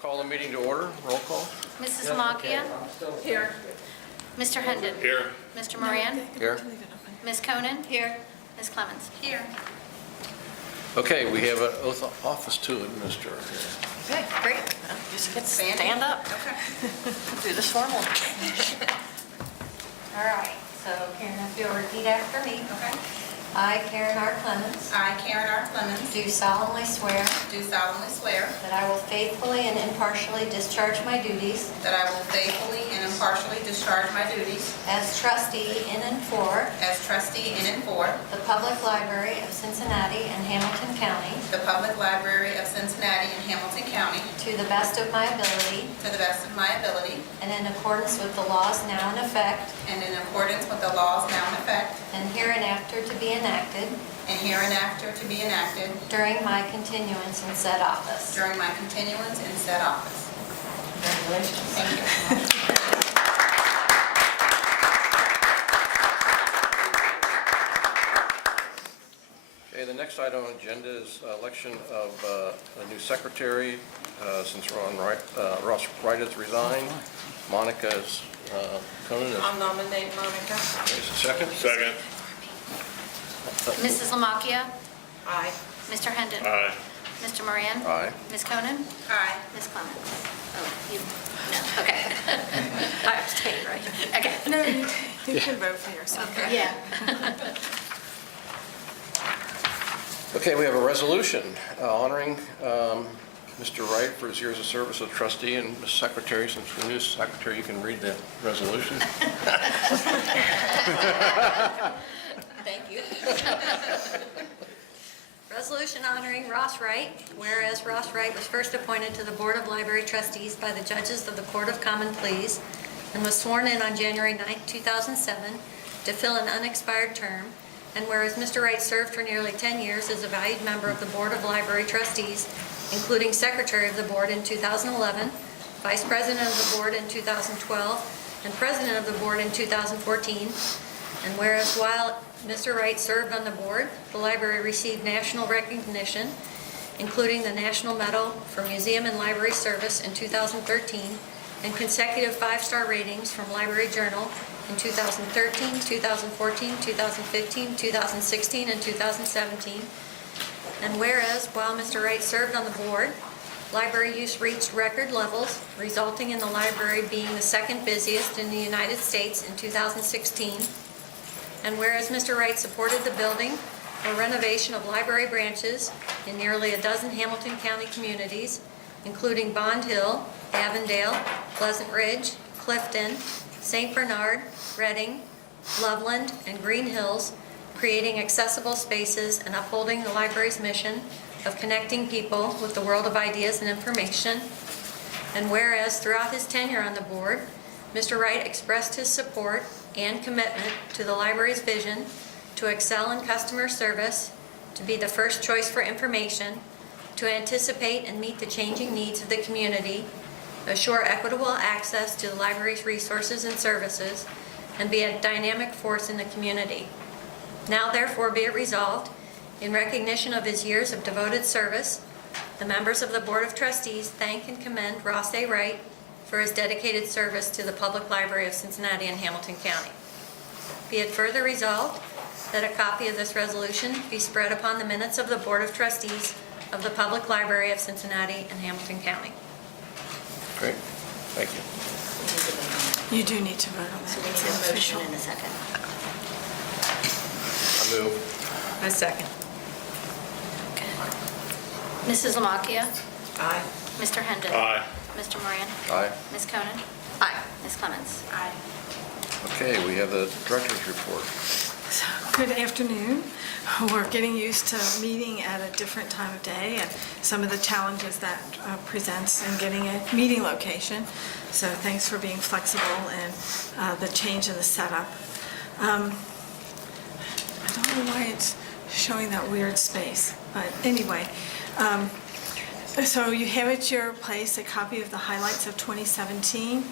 call the meeting to order. Roll call. Mrs. Makia? Here. Mr. Hendon? Here. Mr. Moran? Here. Ms. Conan? Here. Ms. Clemens? Here. Okay, we have an oath of office to administer. Okay, great. Just get stand up. Okay. Do this formal. All right, so Karen, if you'll repeat after me. Okay. I, Karen R. Clemens, I, Karen R. Clemens, do solemnly swear do solemnly swear that I will faithfully and impartially discharge my duties that I will faithfully and impartially discharge my duties as trustee in and for as trustee in and for the Public Library of Cincinnati and Hamilton County the Public Library of Cincinnati and Hamilton County to the best of my ability to the best of my ability and in accordance with the laws now in effect and in accordance with the laws now in effect and hereinafter to be enacted and hereinafter to be enacted during my continuance in said office. during my continuance in said office. Congratulations. Thank you. Okay, the next item on the agenda is election of a new secretary. Since Ross Wright has resigned, Monica Conan is... I'll nominate Monica. Is a second? Second. Mrs. Lamakia? Aye. Mr. Hendon? Aye. Mr. Moran? Aye. Ms. Conan? Aye. Ms. Clemens? Oh, you, no, okay. I abstain, right? Okay. No, you can vote for yourself. Yeah. Okay, we have a resolution honoring Mr. Wright for his years of service as trustee, and Ms. Secretary, since we're new secretary, you can read the resolution. Thank you. Resolution honoring Ross Wright, whereas Ross Wright was first appointed to the Board of Library Trustees by the judges of the Court of Common Pleas and was sworn in on January 9, 2007 to fill an unexpired term, and whereas Mr. Wright served for nearly 10 years as a valued member of the Board of Library Trustees, including Secretary of the Board in 2011, Vice President of the Board in 2012, and President of the Board in 2014, and whereas while Mr. Wright served on the board, the library received national recognition, including the National Medal for Museum and Library Service in 2013, and consecutive 5-star ratings from Library Journal in 2013, 2014, 2015, 2016, and 2017. And whereas while Mr. Wright served on the board, library use reached record levels, resulting in the library being the second busiest in the United States in 2016. And whereas Mr. Wright supported the building or renovation of library branches in nearly a dozen Hamilton County communities, including Bond Hill, Avondale, Pleasant Ridge, Clifton, St. Bernard, Reading, Loveland, and Green Hills, creating accessible spaces and upholding the library's mission of connecting people with the world of ideas and information. And whereas throughout his tenure on the board, Mr. Wright expressed his support and commitment to the library's vision to excel in customer service, to be the first choice for information, to anticipate and meet the changing needs of the community, assure equitable access to the library's resources and services, and be a dynamic force in the community. Now therefore be it resolved, in recognition of his years of devoted service, the members of the Board of Trustees thank and commend Ross A. Wright for his dedicated service to the Public Library of Cincinnati and Hamilton County. Be it further resolved that a copy of this resolution be spread upon the minutes of the Board of Trustees of the Public Library of Cincinnati and Hamilton County. Great, thank you. You do need to vote on that. So we It's need a motion official. in a second. I move. A second. Mrs. Lamakia? Aye. Mr. Hendon? Aye. Mr. Moran? Aye. Ms. Conan? Aye. Ms. Clemens? Aye. Okay, we have the director's report. So, good afternoon. We're getting used to meeting at a different time of day and some of the challenges that presents in getting a meeting location. So thanks for being flexible and the change in the setup. I don't know why it's showing that weird space, but anyway. So you have at your place a copy of the highlights of 2017,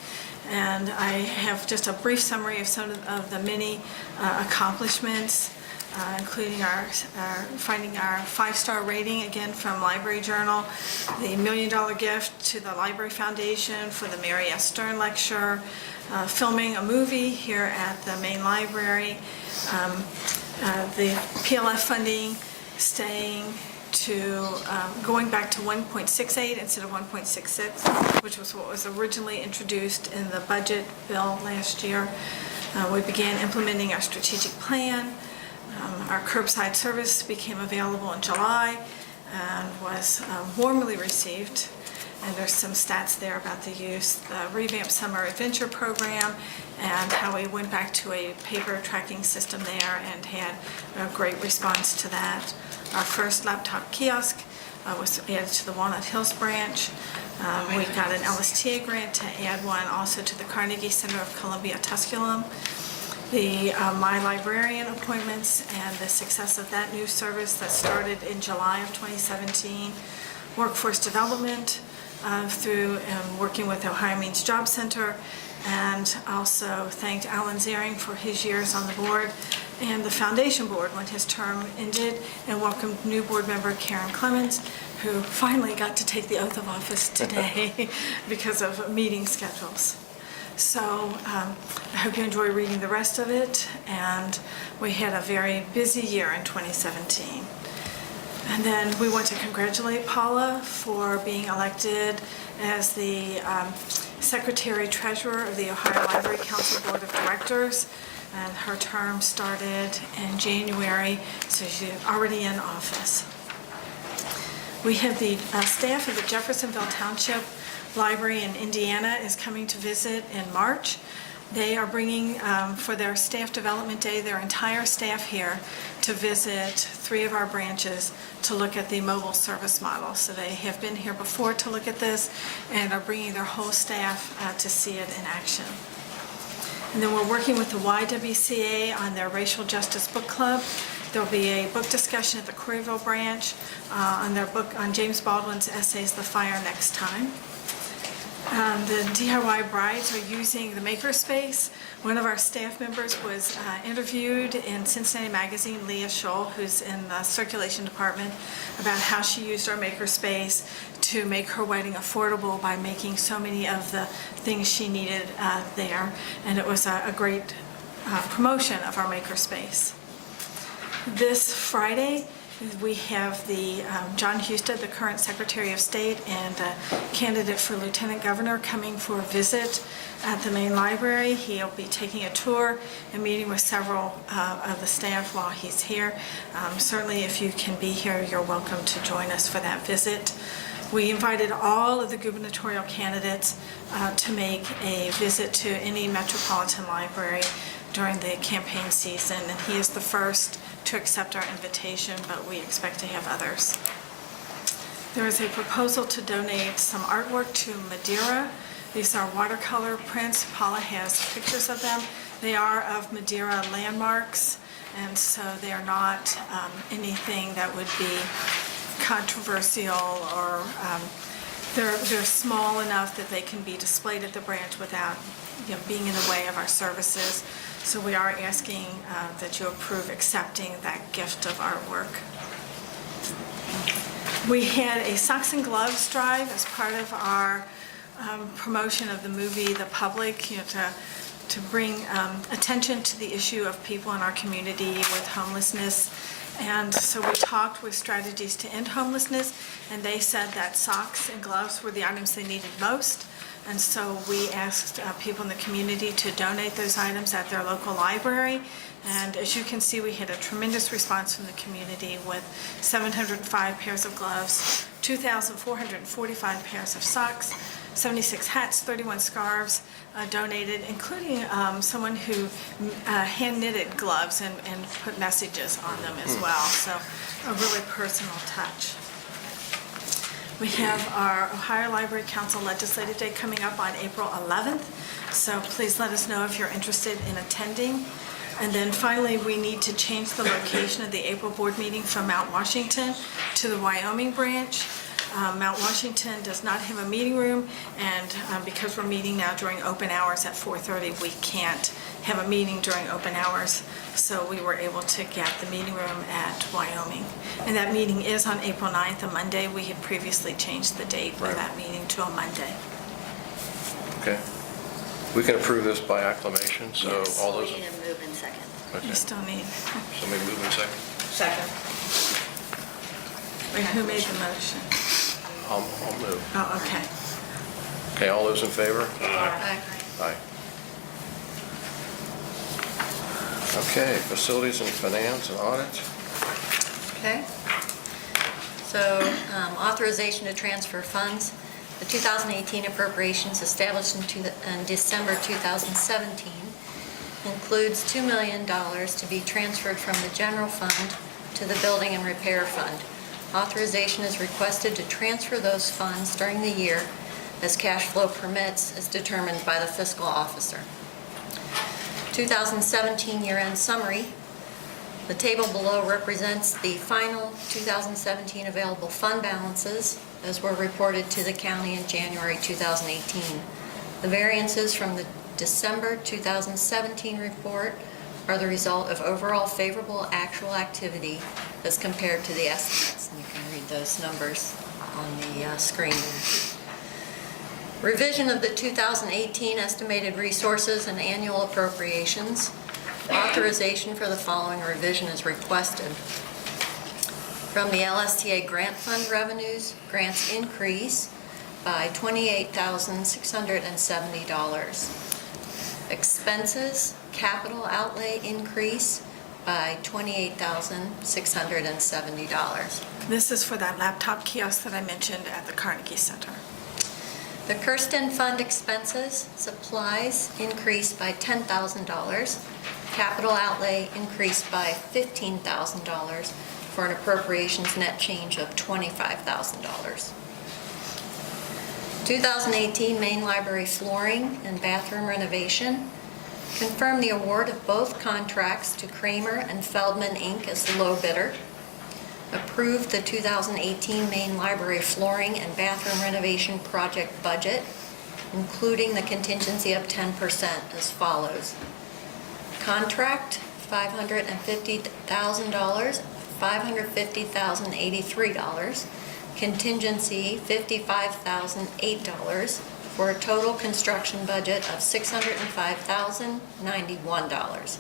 and I have just a brief summary of some of the many accomplishments including finding our 5-star rating again from Library Journal, the $1 Million gift to the Library Foundation for the Mary S. Stern Lecture, filming a movie here at the main library, the PLF funding staying to going back to 1.68 instead of 1.66, which was what was originally introduced in the budget bill last year. We began implementing our strategic plan. Our curbside service became available in July and was warmly received. And there's some stats there about the use, the revamped summer adventure program, and how we went back to a paper tracking system there and had a great response to that. Our first laptop kiosk was added to the Walnut Hills branch. We got an LSTA grant to add one also to the Carnegie Center of Columbia Tusculum. The My Librarian appointments and the success of that new service that started in July of 2017. Workforce development through working with Ohio Means Job Center, and also thanked Alan Zaring for his years on the board and the foundation board when his term ended, and welcomed new board member Karen Clemens, who finally got to take the oath of office today because of meeting schedules. So I hope you enjoy reading the rest of it, and we had a very busy year in 2017. And then we want to congratulate Paula for being elected as the Secretary-Treasurer of the Ohio Library Council Board of Directors. And her term started in January, so she's already in office. We have the staff of the Jeffersonville Township Library in Indiana is coming to visit in March. They are bringing, for their staff development day, their entire staff here to visit 3 of our branches to look at the mobile service model. So they have been here before to look at this and are bringing their whole staff to see it in action. And then we're working with the YWCA on their Racial Justice Book Club. There'll be a book discussion at the Corryville branch on their book on James Baldwin's essays, The Fire Next Time. The DIY brides are using the makerspace. One of our staff members was interviewed in Cincinnati Magazine, Leah Scholl, who's in the circulation department, about how she used our makerspace to make her wedding affordable by making so many of the things she needed there. And it was a great promotion of our makerspace. This Friday, we have the John Husted, the current Secretary of State and candidate for Lieutenant Governor, coming for a visit at the main library. He'll be taking a tour and meeting with several of the staff while he's here. Certainly, if you can be here, you're welcome to join us for that visit. We invited all of the gubernatorial candidates to make a visit to any metropolitan library during the campaign season, and he is the first to accept our invitation, but we expect to have others. There is a proposal to donate some artwork to Madeira. These are watercolor prints. Paula has pictures of them. They are of Madeira landmarks, and so they are not anything that would be controversial, or they're small enough that they can be displayed at the branch without being in the way of our services. So we are asking that you approve accepting that gift of artwork. We had a socks and gloves drive as part of our promotion of the movie The Public, to bring attention to the issue of people in our community with homelessness. And so we talked with Strategies to End Homelessness, and they said that socks and gloves were the items they needed most. And so we asked people in the community to donate those items at their local library. And as you can see, we had a tremendous response from the community with 705 pairs of gloves, 2,445 pairs of socks, 76 hats, 31 scarves donated, including someone who hand knitted gloves and put messages on them as well. So a really personal touch. We have our Ohio Library Council Legislative Day coming up on April 11th, so please let us know if you're interested in attending. And then finally, we need to change the location of the April board meeting from Mount Washington to the Wyoming branch. Mount Washington does not have a meeting room, and because we're meeting now during open hours at 4:30, we can't have a meeting during open hours, so we were able to get the meeting room at Wyoming. And that meeting is on April 9th, a Monday. We had previously changed the date for Right. that meeting to a Monday. Okay. We can approve this by acclamation, so Yes. all We those, need to move in second. okay. You still need, Somebody move in second? Second. wait, who made the motion? I'll move. Oh, okay. Okay, all those in favor? Aye. Aye. Okay, facilities and finance and audit. Okay. So authorization to transfer funds. The 2018 appropriations established in December 2017 includes $2 million to be transferred from the general fund to the building and repair fund. Authorization is requested to transfer those funds during the year as cash flow permits, as determined by the fiscal officer. 2017 year-end summary. The table below represents the final 2017 available fund balances as were reported to the county in January 2018. The variances from the December 2017 report are the result of overall favorable actual activity as compared to the estimates. And you can read those numbers on the screen there. Revision of the 2018 estimated resources and annual appropriations. Authorization for the following revision is requested. From the LSTA grant fund revenues, grants increase by $28,670. Expenses, capital outlay increase by $28,670. This is for that laptop kiosk that I mentioned at the Carnegie Center. The Kirsten Fund expenses, supplies increased by $10,000. Capital outlay increased by $15,000 for an appropriations net change of $25,000. 2018 main library flooring and bathroom renovation. Confirm the award of both contracts to Kramer and Feldman, Inc. as the low bidder. Approve the 2018 main library flooring and bathroom renovation project budget, including the contingency of 10% as follows. Contract, $550,000, $550,083. Contingency, $55,008, for a total construction budget of $605,091.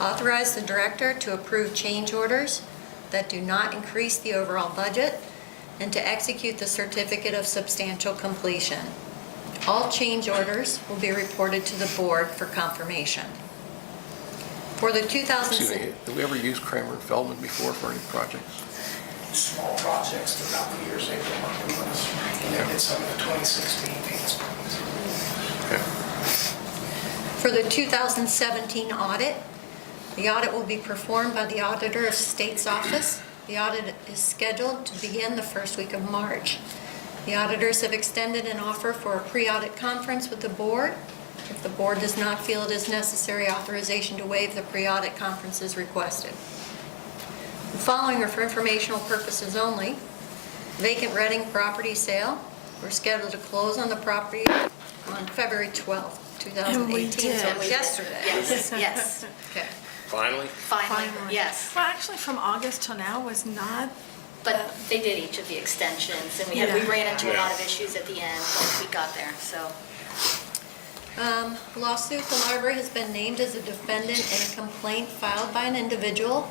Authorize the director to approve change orders that do not increase the overall budget and to execute the certificate of substantial completion. All change orders will be reported to the board for confirmation. For the Excuse 2006. me, have we ever used Kramer and Feldman before for any projects? Small projects throughout the years they've been working with us. And they did some of the 2016 payments. Okay. For the 2017 audit, the audit will be performed by the Auditor of State's Office. The audit is scheduled to begin the first week of March. The auditors have extended an offer for a pre-audit conference with the board. If the board does not feel it is necessary, authorization to waive the pre-audit conference is requested. The following are for informational purposes only. Vacant Reading property sale. We're scheduled to close on the property on February 12th, 2018. And we did. So yesterday. Yes, yes. Okay. Finally? Finally, yes. Well, actually, from August till now was not, But they did each of the extensions, and we Yeah. ran into a lot of issues at the end once we got there, so. Lawsuit, the library has been named as a defendant in a complaint filed by an individual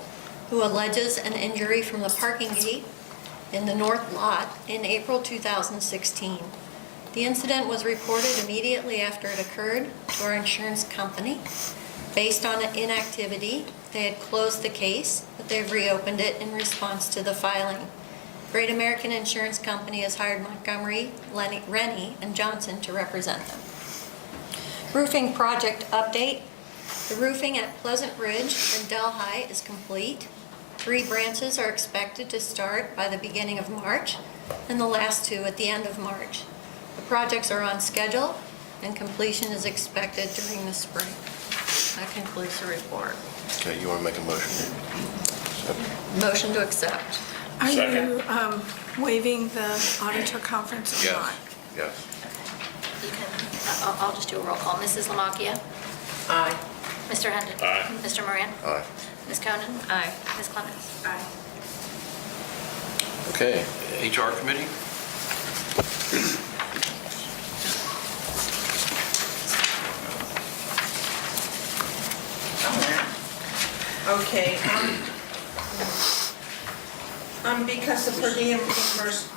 who alleges an injury from the parking gate in the north lot in April 2016. The incident was reported immediately after it occurred to our insurance company. Based on inactivity, they had closed the case, but they've reopened it in response to the filing. Great American Insurance Company has hired Montgomery, Rennie, and Johnson to represent them. Roofing project update. The roofing at Pleasant Ridge and Delhi is complete. 3 branches are expected to start by the beginning of March, and the last 2 at the end of March. The projects are on schedule, and completion is expected during the spring. That concludes the report. Okay, you want to make a motion? Motion to accept. Are you Second. waiving the auditor conference or Yes, not? yes. You can, I'll just do a roll call. Mrs. Lamacchia? Aye. Mr. Hendon? Aye. Mr. Moran? Aye. Ms. Conan? Aye. Ms. Clements? Aye. Okay, HR committee? Okay, because the per diem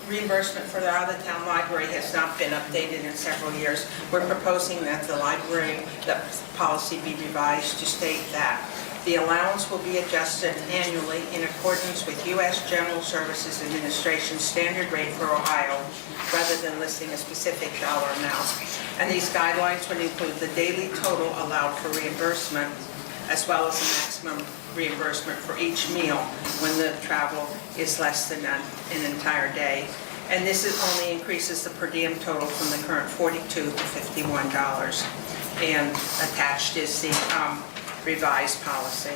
reimbursement for the out-of-town library has not been updated in several years, we're proposing that the policy be revised to state that the allowance will be adjusted annually in accordance with U.S. General Services Administration standard rate for Ohio, rather than listing a specific dollar amount. And these guidelines would include the daily total allowed for reimbursement, as well as the maximum reimbursement for each meal when the travel is less than an entire day. And this only increases the per diem total from the current $42 to $51. And attached is the revised policy.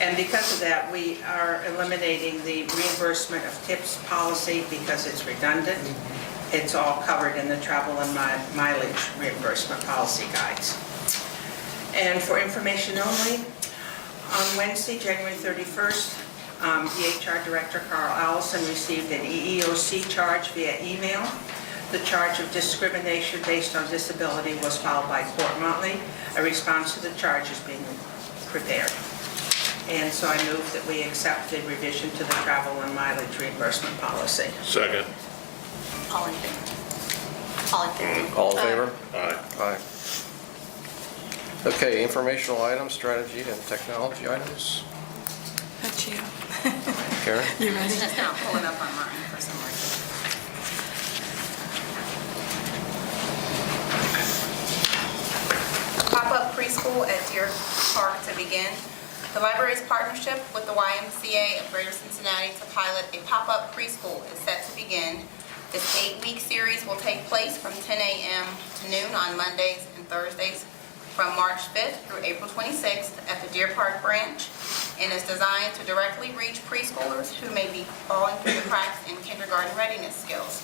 And because of that, we are eliminating the reimbursement of tips policy because it's redundant. It's all covered in the travel and mileage reimbursement policy guides. And for information only, on Wednesday, January 31st, the HR Director, Carl Allison, received an EEOC charge via email. The charge of discrimination based on disability was filed by Court Motley. A response to the charge is being prepared. And so I move that we accept the revision to the travel and mileage reimbursement policy. Second. All in favor? All in favor? All in favor? Aye. Aye. Okay, informational items, strategy and technology items. That's you. Karen? You ready? It's not pulling up on mine for some reason. Pop-up preschool at Deer Park to begin. The library's partnership with the YMCA of Greater Cincinnati to pilot a pop-up preschool is set to begin. This 8-week series will take place from 10 a.m. to noon on Mondays and Thursdays from March 5th through April 26th at the Deer Park branch, and is designed to directly reach preschoolers who may be falling through the cracks in kindergarten readiness skills.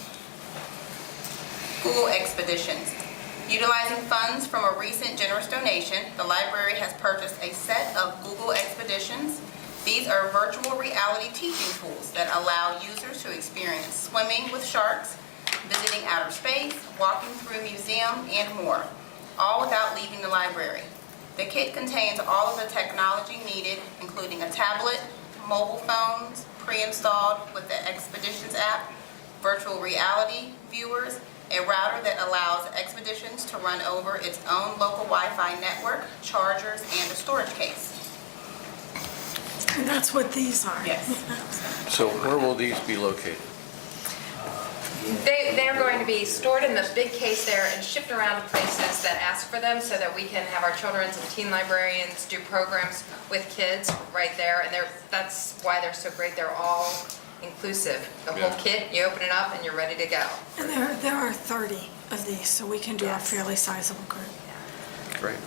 Google Expeditions. Utilizing funds from a recent generous donation, the library has purchased a set of Google Expeditions. These are virtual reality teaching tools that allow users to experience swimming with sharks, visiting outer space, walking through a museum, and more, all without leaving the library. The kit contains all of the technology needed, including a tablet, mobile phones, pre-installed with the Expeditions app, virtual reality viewers, a router that allows Expeditions to run over its own local Wi-Fi network, chargers, and a storage case. And that's what these are. Yes. So where will these be located? They're going to be stored in the big case there and shipped around to places that ask for them so that we can have our children's and teen librarians do programs with kids right there. And that's why they're so great. They're all inclusive. The whole kit, you open it up and you're ready to go. And there are 30 of these, so we can do a fairly sizable group. Great.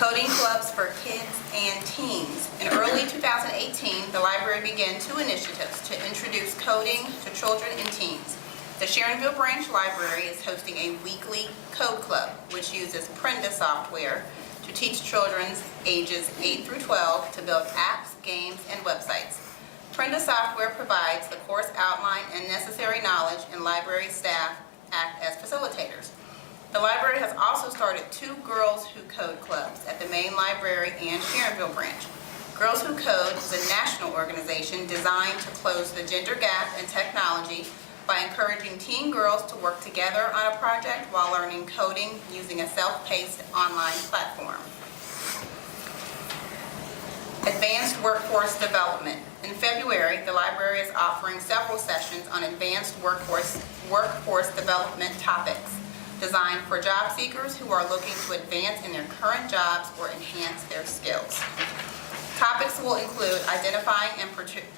Coding clubs for kids and teens. In early 2018, the library began 2 initiatives to introduce coding to children and teens. The Sharonville Branch Library is hosting a weekly code club, which uses Prenda software to teach children ages 8 through 12 to build apps, games, and websites. Prenda software provides the course outline and necessary knowledge, and library staff act as facilitators. The library has also started 2 Girls Who Code clubs at the main library and Sharonville branch. Girls Who Code is a national organization designed to close the gender gap in technology by encouraging teen girls to work together on a project while learning coding using a self-paced online platform. Advanced Workforce Development. In February, the library is offering several sessions on advanced workforce development topics designed for job seekers who are looking to advance in their current jobs or enhance their skills. Topics will include identifying and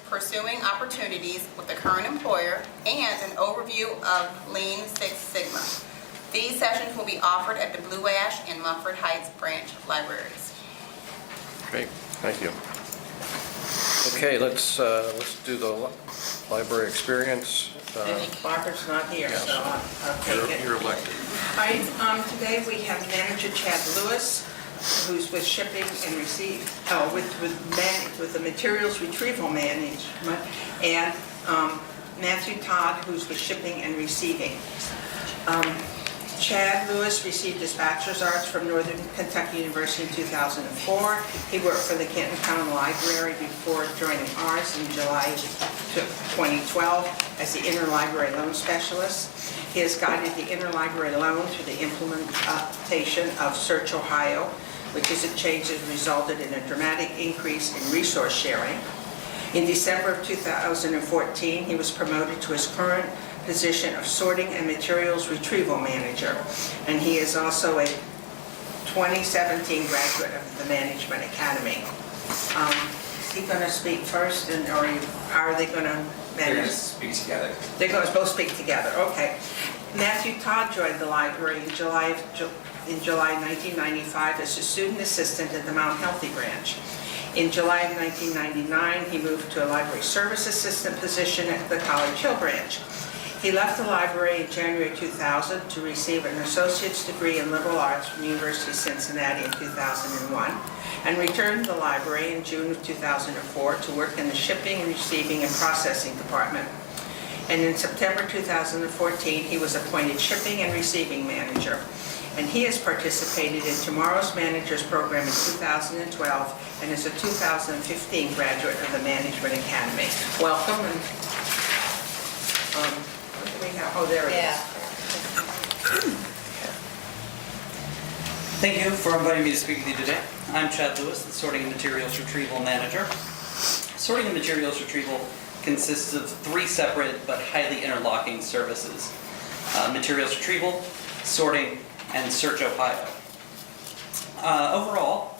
pursuing opportunities with the current employer and an overview of Lean Six Sigma. These sessions will be offered at the Blue Ash and Mumford Heights branch libraries. Great, thank you. Okay, let's do the library experience. Barbara's not here, so I'll take it. You're elected. All right, today we have Manager Chad Lewis, who's with shipping and with the materials retrieval management, and Matthew Todd, who's with shipping and receiving. Chad Lewis received his bachelor's arts from Northern Kentucky University in 2004. He worked for the Canton Town Library before joining ours in July 2012 as the interlibrary loan specialist. He has guided the interlibrary loan through the implementation of Search Ohio, which is a change that resulted in a dramatic increase in resource sharing. In December of 2014, he was promoted to his current position of sorting and materials retrieval manager, and he is also a 2017 graduate of the Management Academy. Is he going to speak first, or are they going to They're going to speak together. They're going to both speak together, okay. Matthew Todd joined the library in July 1995 as a student assistant at the Mount Healthy branch. In July of 1999, he moved to a library service assistant position at the College Hill branch. He left the library in January 2000 to receive an associate's degree in liberal arts from the University of Cincinnati in 2001, and returned to the library in June of 2004 to work in the shipping and receiving and processing department. And in September 2014, he was appointed shipping and receiving manager. And he has participated in Tomorrow's Managers Program in 2012 and is a 2015 graduate of the Management Academy. Welcome. And what do we have? Oh, there it is. Thank you for inviting me to speak with you today. I'm Chad Lewis, the Sorting and Materials Retrieval Manager. Sorting and Materials Retrieval consists of 3 separate but highly interlocking services: materials retrieval, sorting, and Search Ohio. Overall,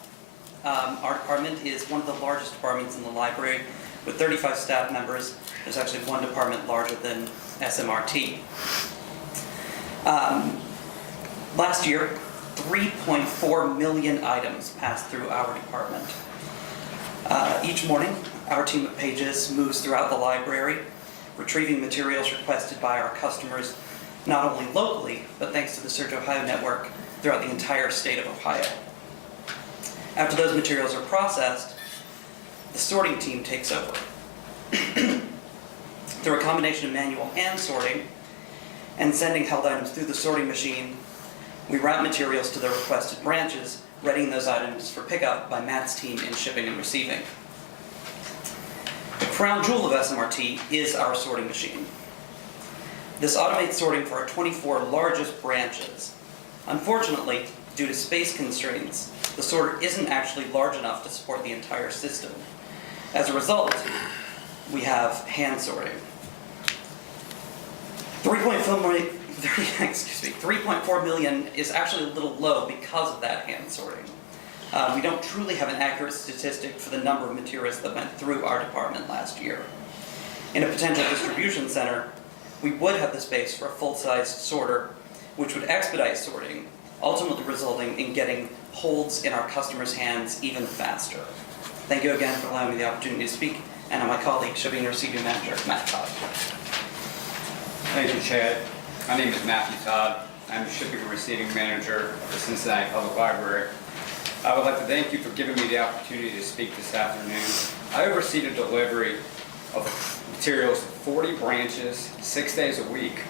our department is one of the largest departments in the library with 35 staff members. There's actually one department larger than SMRT. Last year, 3.4 million items passed through our department. Each morning, our team of pages moves throughout the library, retrieving materials requested by our customers, not only locally, but thanks to the Search Ohio network throughout the entire state of Ohio. After those materials are processed, the sorting team takes over. Through a combination of manual hand sorting and sending held items through the sorting machine, we route materials to the requested branches, readying those items for pickup by Matt's team in shipping and receiving. The crown jewel of SMRT is our sorting machine. This automates sorting for our 24 largest branches. Unfortunately, due to space constraints, the sorter isn't actually large enough to support the entire system. As a result, we have hand sorting. 3.4 million is actually a little low because of that hand sorting. We don't truly have an accurate statistic for the number of materials that went through our department last year. In a potential distribution center, we would have the space for a full-sized sorter, which would expedite sorting, ultimately resulting in getting holds in our customers' hands even faster. Thank you again for allowing me the opportunity to speak, and I'm my colleague, Shipping and Receiving Manager, Matt Todd. Thank you, Chad. My name is Matthew Todd. I'm the Shipping and Receiving Manager of the Cincinnati Public Library. I would like to thank you for giving me the opportunity to speak this afternoon. I oversee the delivery of materials to 40 branches, 6 days a week.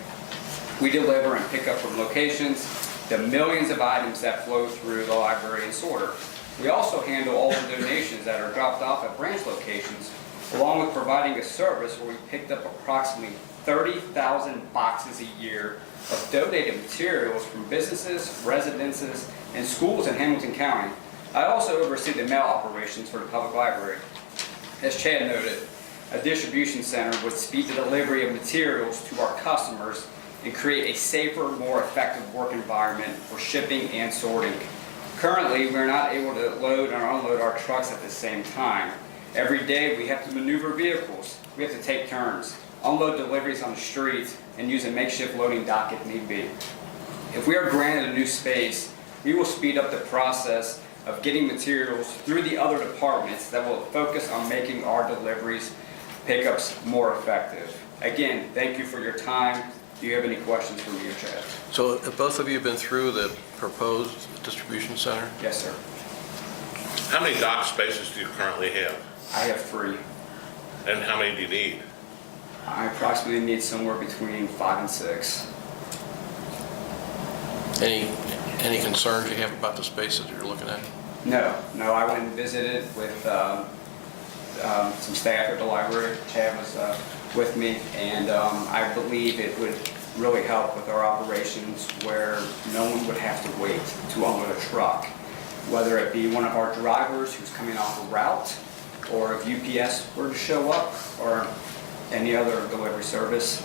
We deliver and pick up from locations the millions of items that flow through the library and sorter. We also handle all the donations that are dropped off at branch locations, along with providing a service where we picked up approximately 30,000 boxes a year of donated materials from businesses, residences, and schools in Hamilton County. I also oversee the mail operations for the public library. As Chad noted, a distribution center would speed the delivery of materials to our customers and create a safer, more effective work environment for shipping and sorting. Currently, we're not able to load and unload our trucks at the same time. Every day, we have to maneuver vehicles. We have to take turns, unload deliveries on the street, and use a makeshift loading dock if need be. If we are granted a new space, we will speed up the process of getting materials through the other departments that will focus on making our deliveries, pickups more effective. Again, thank you for your time. Do you have any questions for me or Chad? So have both of you been through the proposed distribution center? Yes, sir. How many dock spaces do you currently have? I have 3. And how many do you need? I approximately need somewhere between 5 and 6. Any concerns you have about the spaces you're looking at? No, I went and visited with some staff at the library. Chad was with me, and I believe it would really help with our operations where no one would have to wait to unload a truck, whether it be one of our drivers who's coming off a route, or if UPS were to show up, or any other delivery service.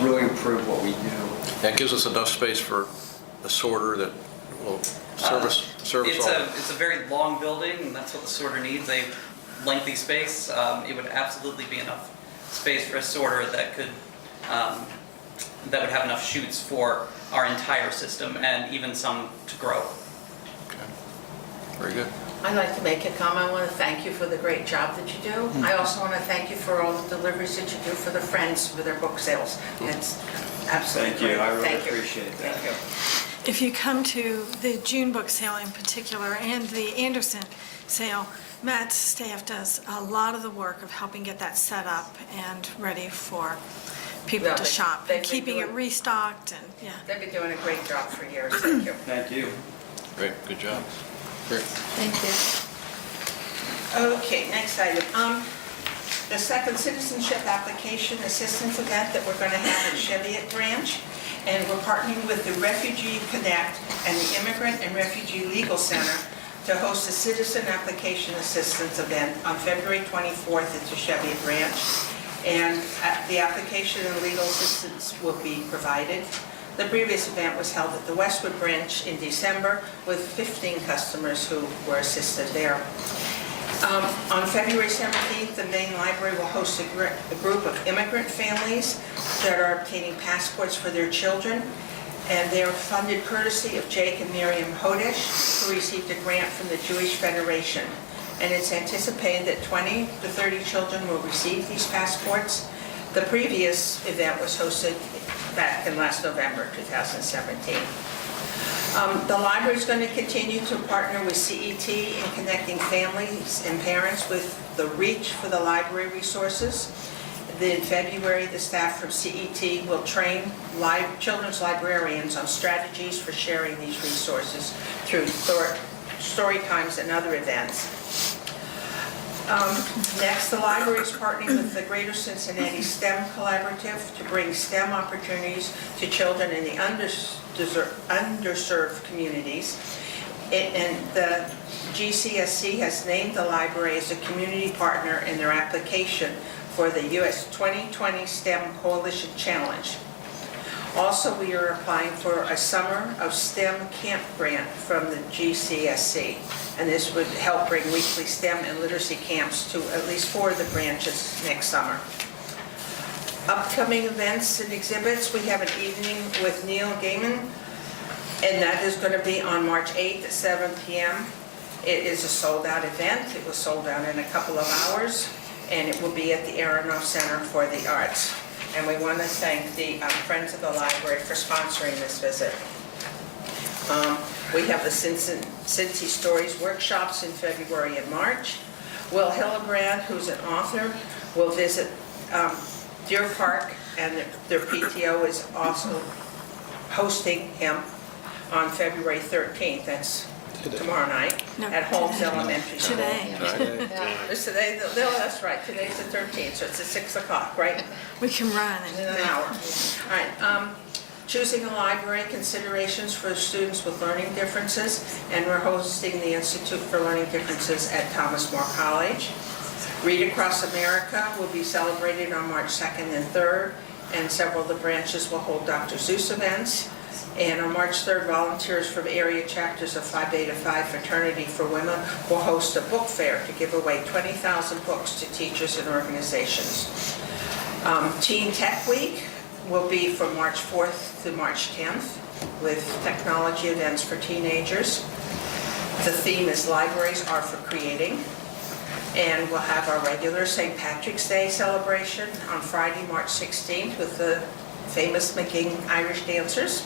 Really improve what we do. That gives us enough space for a sorter that will service all. It's a very long building, and that's what the sorter needs, a lengthy space. It would absolutely be enough space for a sorter that would have enough chutes for our entire system, and even some to grow. Okay. Very good. I'd like to make a comment. I want to thank you for the great job that you do. I also want to thank you for all the deliveries that you do for the Friends for their book sales. It's absolutely Thank you. great. I really Thank you. appreciate that. Thank you. If you come to the June book sale in particular and the Anderson sale, Matt's staff does a lot of the work of helping get that set up and ready for people Yeah, to shop, they've and been keeping it doing- restocked, and yeah. They've been doing a great job for years. Thank you. Thank you. Great, good job. Great. Thank you. Okay, next item. The second citizenship application assistance event that we're going to have at Cheviot Branch, and we're partnering with the Refugee Connect and the Immigrant and Refugee Legal Center to host a citizen application assistance event on February 24th at the Cheviot Branch. And the application and legal assistance will be provided. The previous event was held at the Westwood Branch in December with 15 customers who were assisted there. On February 17th, the main library will host a group of immigrant families that are obtaining passports for their children, and they're funded courtesy of Jake and Miriam Hodesh, who received a grant from the Jewish Federation. And it's anticipated that 20 to 30 children will receive these passports. The previous event was hosted back in last November 2017. The library is going to continue to partner with CET in connecting families and parents with the reach for the library resources. In February, the staff from CET will train children's librarians on strategies for sharing these resources through story times and other events. Next, the library is partnering with the Greater Cincinnati STEM Collaborative to bring STEM opportunities to children in the underserved communities. And the GCSC has named the library as a community partner in their application for the US 2020 STEM Coalition Challenge. Also, we are applying for a Summer of STEM Camp grant from the GCSC, and this would help bring weekly STEM and literacy camps to at least 4 of the branches next summer. Upcoming events and exhibits, we have an evening with Neil Gaiman, and that is going to be on March 8th at 7 p.m. It is a sold-out event. It was sold out in a couple of hours, and it will be at the Aronoff Center for the Arts. And we want to thank the Friends of the Library for sponsoring this visit. We have the Cincy Stories workshops in February and March. Will Hillebrand, who's an author, will visit Deer Park, and their PTO is also hosting him on February 13th. That's tomorrow night No, at Holmes today. Elementary School. Today. It's today, no, that's right, today's the 13th, so it's at 6 o'clock, right? We can run In and an hour. All right, choosing a library, considerations for students with learning differences, and we're hosting the Institute for Learning Differences at Thomas More College. Read Across America will be celebrated on March 2nd and 3rd, and several of the branches will hold Dr. Seuss events. And on March 3rd, volunteers from area chapters of Phi Beta Phi Fraternity for Women will host a book fair to give away 20,000 books to teachers and organizations. Teen Tech Week will be from March 4th to March 10th. with technology events for teenagers. The theme is Libraries Are for Creating. And we'll have our regular St. Patrick's Day celebration on Friday, March 16th with the famous McGing Irish dancers.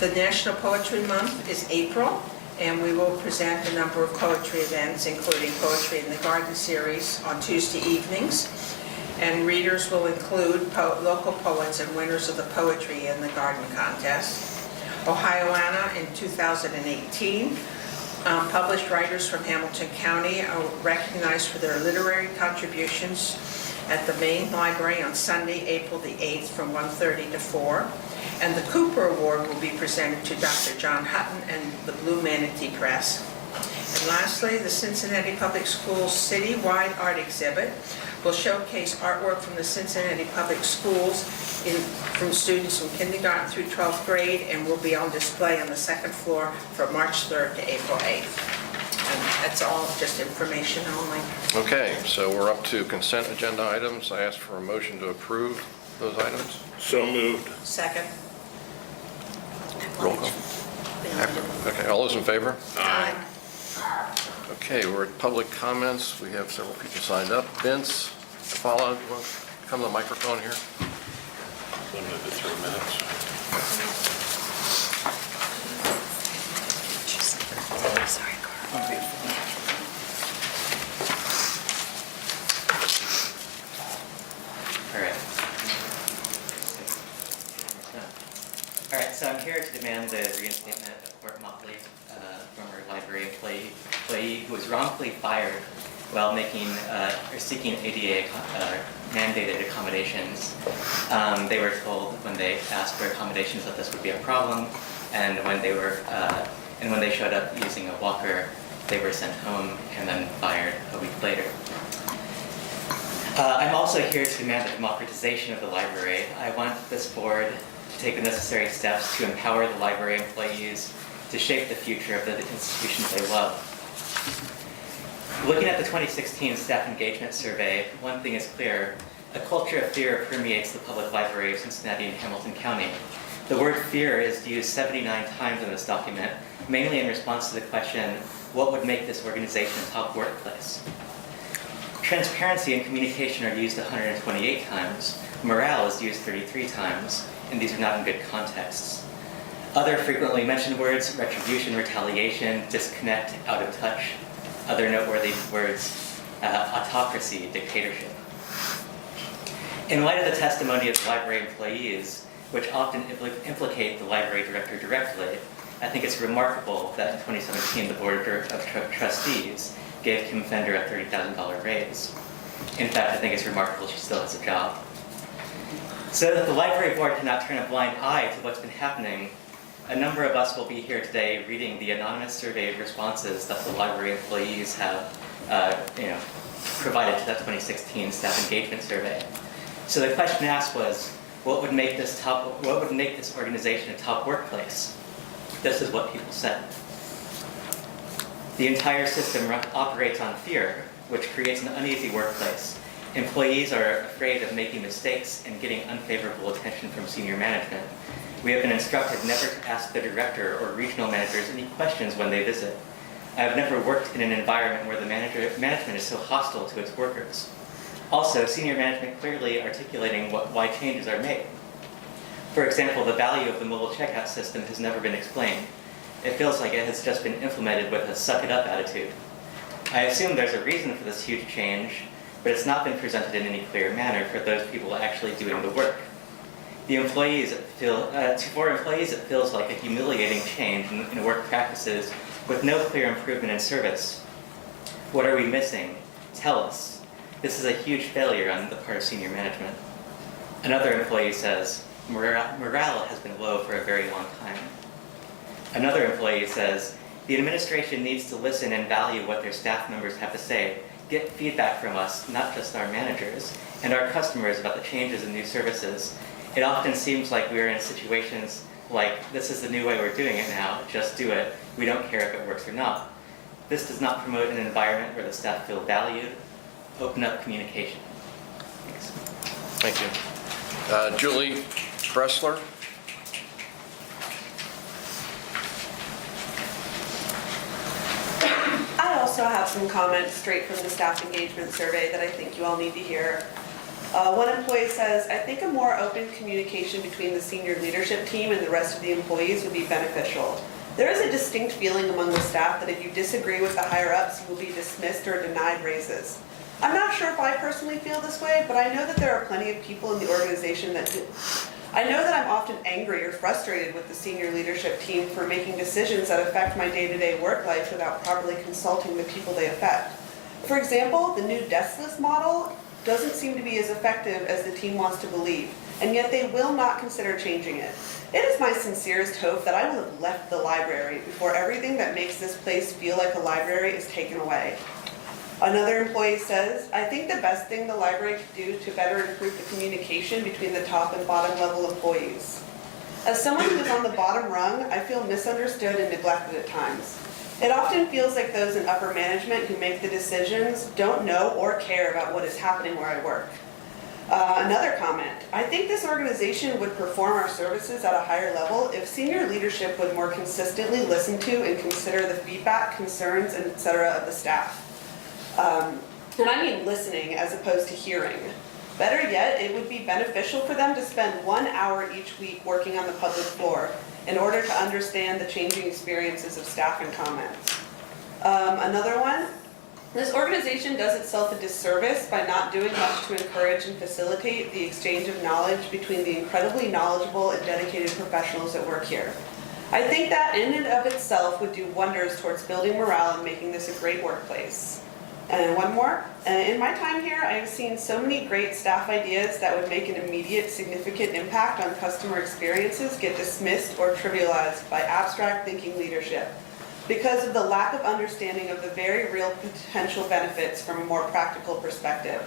The National Poetry Month is April, and we will present a number of poetry events, including Poetry in the Garden series on Tuesday evenings. And readers will include local poets and winners of the Poetry in the Garden contest. Ohioana in 2018. Published writers from Hamilton County are recognized for their literary contributions at the main library on Sunday, April the 8th from 1:30 to 4. And the Cooper Award will be presented to Dr. John Hutton and the Blue Manatee Press. And lastly, the Cincinnati Public Schools Citywide Art Exhibit will showcase artwork from the Cincinnati Public Schools from students from kindergarten through 12th grade, and will be on display on the second floor from March 3rd to April 8th. And that's all just information only. Okay, so we're up to consent agenda items. I ask for a motion to approve those items. So moved. Second. Roll call. Okay, all those in favor? Aye. Okay, we're at public comments. We have several people signed up. Vince, Paula, you want to come to the microphone here? Limited to 3 minutes. All right, so I'm here to demand the reinstatement of Court Motley, former library employee who was wrongfully fired while seeking ADA mandated accommodations. They were told when they asked for accommodations that this would be a problem, and when they showed up using a walker, they were sent home and then fired a week later. I'm also here to demand the democratization of the library. I want this board to take the necessary steps to empower the library employees to shape the future of the institutions they love. Looking at the 2016 staff engagement survey, one thing is clear: a culture of fear permeates the public library of Cincinnati and Hamilton County. The word fear is used 79 times in this document, mainly in response to the question, what would make this organization a top workplace? Transparency and communication are used 128 times. Morale is used 33 times, and these are not in good contexts. Other frequently mentioned words: retribution, retaliation, disconnect, out of touch. Other noteworthy words: autocracy, dictatorship. In light of the testimony of the library employees, which often implicate the library director directly, I think it's remarkable that in 2017 the Board of Trustees gave Kim Fender a $30,000 raise. In fact, I think it's remarkable she still has a job. So that the library board cannot turn a blind eye to what's been happening, a number of us will be here today reading the anonymous survey responses that the library employees have provided to that 2016 staff engagement survey. So the question asked was, what would make this organization a top workplace? This is what people said. The entire system operates on fear, which creates an uneasy workplace. Employees are afraid of making mistakes and getting unfavorable attention from senior management. We have been instructed never to ask the director or regional managers any questions when they visit. I have never worked in an environment where the management is so hostile to its workers. Also, senior management clearly articulating why changes are made. For example, the value of the mobile checkout system has never been explained. It feels like it has just been implemented with a suck-it-up attitude. I assume there's a reason for this huge change, but it's not been presented in any clear manner for those people actually doing the work. For employees, it feels like a humiliating change in work practices with no clear improvement in service. What are we missing? Tell us. This is a huge failure on the part of senior management. Another employee says, morale has been low for a very long time. Another employee says, the administration needs to listen and value what their staff members have to say, get feedback from us, not just our managers, and our customers about the changes in new services. It often seems like we're in situations like, this is the new way we're doing it now, just do it, we don't care if it works or not. This does not promote an environment where the staff feel valued. Open up communication. Thanks. Thank you. Julie Bressler. also have some comments straight from the staff engagement survey that I think you all need to hear. One employee says, "I think a more open communication between the senior leadership team and the rest of the employees would be beneficial. There is a distinct feeling among the staff that if you disagree with the higher-ups, you will be dismissed or denied raises. I'm not sure if I personally feel this way, but I know that there are plenty of people in the organization that do. I know that I'm often angry or frustrated with the senior leadership team for making decisions that affect my day-to-day work life without properly consulting the people they affect. For example, the new desk list model doesn't seem to be as effective as the team wants to believe, and yet they will not consider changing it. It is my sincerest hope that I will have left the library before everything that makes this place feel like a library is taken away." Another employee says, "I think the best thing the library could do to better improve the communication between the top and bottom level employees. As someone who is on the bottom rung, I feel misunderstood and neglected at times. It often feels like those in upper management who make the decisions don't know or care about what is happening where I work." Another comment, "I think this organization would perform our services at a higher level if senior leadership would more consistently listen to and consider the feedback, concerns, and etc. of the staff." And I mean listening as opposed to hearing. Better yet, it would be beneficial for them to spend 1 hour each week working on the public floor in order to understand the changing experiences of staff and comments. Another one, "This organization does itself a disservice by not doing much to encourage and facilitate the exchange of knowledge between the incredibly knowledgeable and dedicated professionals that work here. I think that in and of itself would do wonders towards building morale and making this a great workplace." And one more, "In my time here, I have seen so many great staff ideas that would make an immediate significant impact on customer experiences get dismissed or trivialized by abstract thinking leadership because of the lack of understanding of the very real potential benefits from a more practical perspective.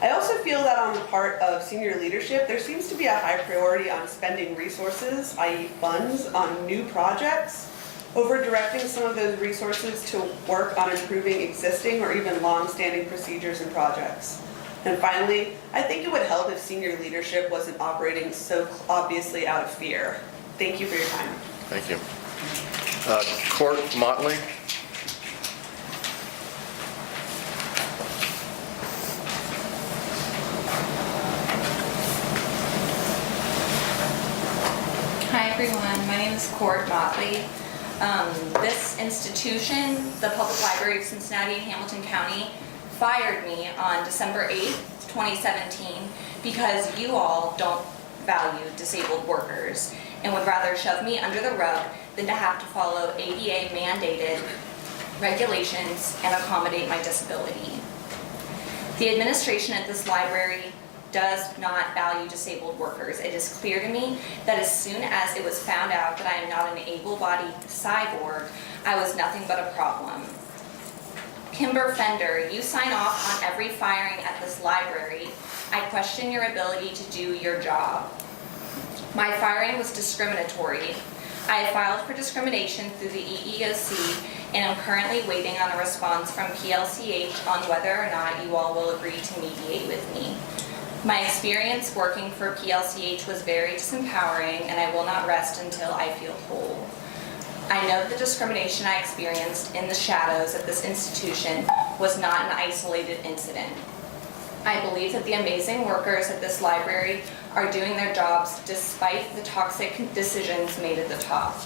I also feel that on the part of senior leadership, there seems to be a high priority on spending resources, i.e. funds, on new projects, over directing some of those resources to work on improving existing or even long-standing procedures and projects. And finally, I think it would help if senior leadership wasn't operating so obviously out of fear. Thank you for your time." Thank you. Court Motley? Hi everyone, my name is Court Motley. This institution, the Public Library of Cincinnati and Hamilton County, fired me on December 8th, 2017 because you all don't value disabled workers and would rather shove me under the rug than to have to follow ADA mandated regulations and accommodate my disability. The administration at this library does not value disabled workers. It is clear to me that as soon as it was found out that I am not an able-bodied cyborg, I was nothing but a problem. Kimber Fender, you sign off on every firing at this library. I question your ability to do your job. My firing was discriminatory. I have filed for discrimination through the EEOC and am currently waiting on a response from PLCH on whether or not you all will agree to mediate with me. My experience working for PLCH was very disempowering, and I will not rest until I feel whole. I know the discrimination I experienced in the shadows of this institution was not an isolated incident. I believe that the amazing workers at this library are doing their jobs despite the toxic decisions made at the top.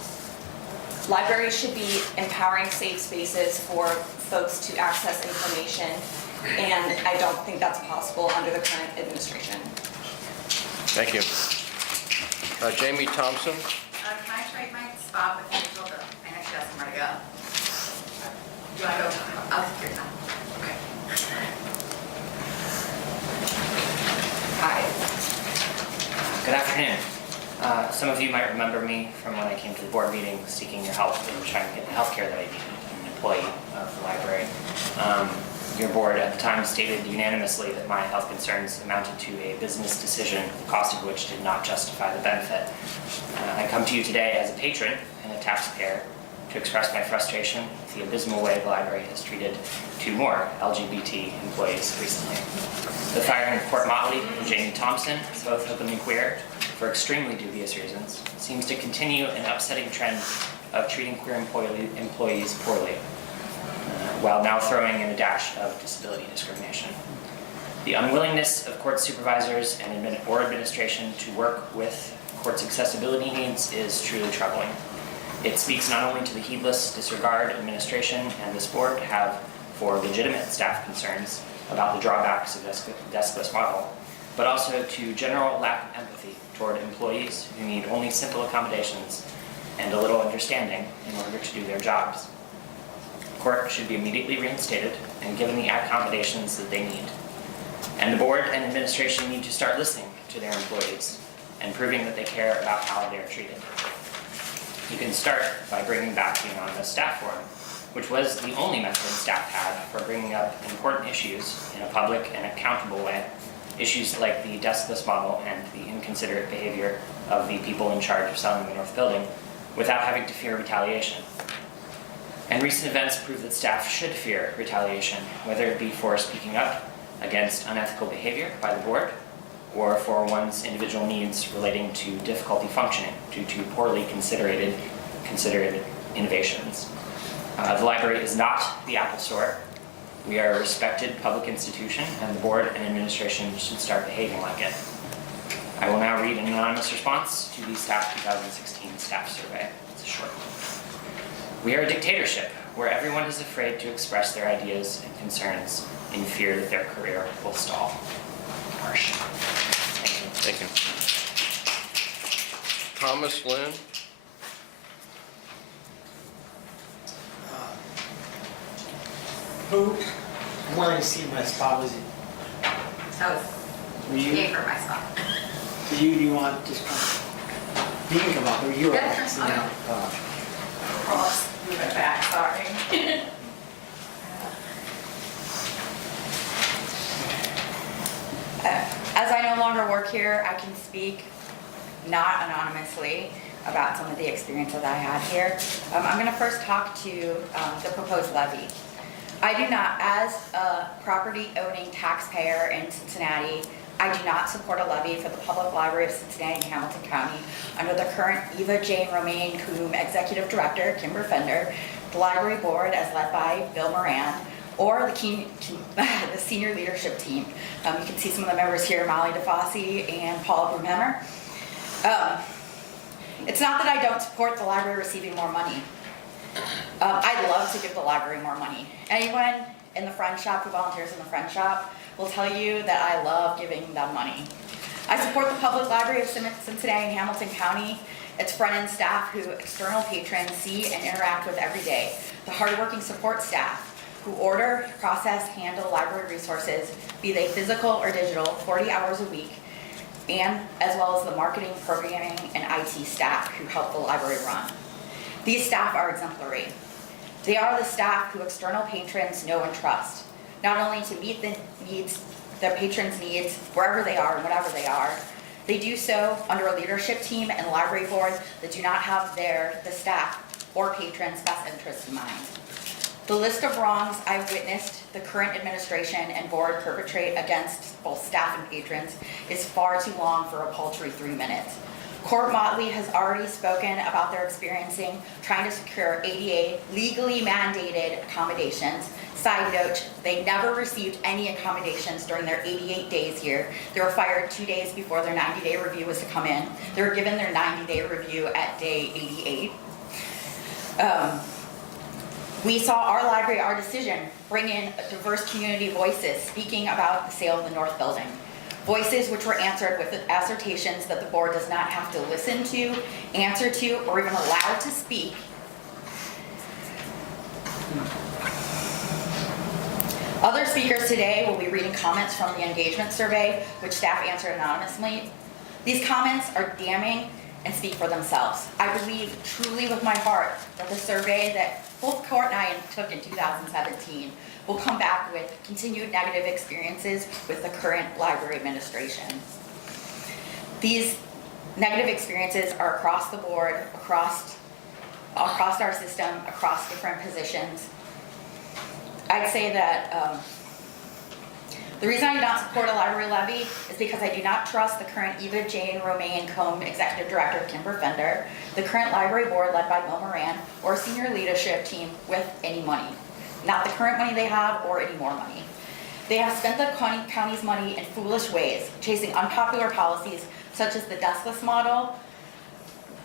Libraries should be empowering safe spaces for folks to access information, and I don't think that's possible under the current administration. Thank you. Jamie Thompson? Can I trade my spot with Angel? I know she has somewhere to go. Do I go? I'll take your time. Okay. Hi. Good afternoon. Some of you might remember me from when I came to the board meeting seeking your help in trying to get the health care that I needed. I'm an employee of the library. Your board at the time stated unanimously that my health concerns amounted to a business decision, the cost of which did not justify the benefit. I come to you today as a patron and a taxpayer to express my frustration with the abysmal way the library has treated two more LGBT employees recently. The firing of Court Motley and Jamie Thompson, both openly queer, for extremely dubious reasons, seems to continue an upsetting trend of treating queer employees poorly. while now throwing in a dash of disability discrimination. The unwillingness of court supervisors and administration to work with court's accessibility needs is truly troubling. It speaks not only to the heedless disregard administration and this board have for legitimate staff concerns about the drawbacks of deskless model, but also to general lack of empathy toward employees who need only simple accommodations and a little understanding in order to do their jobs. Court should be immediately reinstated and given the accommodations that they need. And the board and administration need to start listening to their employees and proving that they care about how they are treated. You can start by bringing back the anonymous staff forum, which was the only method staff had for bringing up important issues in a public and accountable way, issues like the deskless model and the inconsiderate behavior of the people in charge of selling the North Building, without having to fear retaliation. And recent events prove that staff should fear retaliation, whether it be for speaking up against unethical behavior by the board, or for one's individual needs relating to difficulty functioning due to poorly considered innovations. The library is not the Apple Store. We are a respected public institution, and the board and administration should start behaving like it. I will now read an anonymous response to the Staff 2016 Staff Survey. It's a short one. We are a dictatorship where everyone is afraid to express their ideas and concerns in fear that their career will stall. Harsh. Thank you. Thomas Lynn? Who wanted to see my spot? Was it Oh, were you? gave her my spot. Do you want to just come? You can come up, or you are. Yeah, next, okay. now. Oh, let's move it back, sorry. As I no longer work here, I can speak not anonymously about some of the experiences I had here. I'm going to first talk to the proposed levy. I do not, as a property-owning taxpayer in Cincinnati, I do not support a levy for the Public Library of Cincinnati and Hamilton County under the current Eva Jane Romaine Coombe Executive Director, Kimber Fender, the Library Board as led by Bill Moran, or the senior leadership team. You can see some of the members here, Molly DeFosse and Paula Broomheimer. It's not that I don't support the library receiving more money. I'd love to give the library more money. Anyone in the Friend Shop who volunteers in the Friend Shop will tell you that I love giving them money. I support the Public Library of Cincinnati and Hamilton County, its front-end staff who external patrons see and interact with every day, the hardworking support staff who order, process, handle library resources, be they physical or digital, 40 hours a week, and as well as the marketing, programming, and IT staff who help the library run. These staff are exemplary. They are the staff who external patrons know and trust, not only to meet the needs, their patrons' needs wherever they are and whatever they are. They do so under a leadership team and library board that do not have the staff or patrons' best interests in mind. The list of wrongs I've witnessed the current administration and board perpetrate against both staff and patrons is far too long for a paltry 3 minutes. Court Motley has already spoken about their experiencing trying to secure ADA legally mandated accommodations. Side note, they never received any accommodations during their 88 days here. They were fired 2 days before their 90-day review was to come in. They were given their 90-day review at day 88. We saw our library, our decision, bring in diverse community voices speaking about the sale of the North Building. Voices which were answered with assertions that the board does not have to listen to, answer to, or even allow to speak. Other speakers today will be reading comments from the engagement survey, which staff answered anonymously. These comments are damning and speak for themselves. I believe truly with my heart that the survey that both Court and I took in 2017 will come back with continued negative experiences with the current library administration. These negative experiences are across the board, across our system, across different positions. I'd say that the reason I do not support a library levy is because I do not trust the current Eva Jane Romaine Coombe Executive Director Kimber Fender, the current library board led by Bill Moran, or senior leadership team with any money. not the current money they have or any more money. They have spent the county's money in foolish ways, chasing unpopular policies such as the deskless model,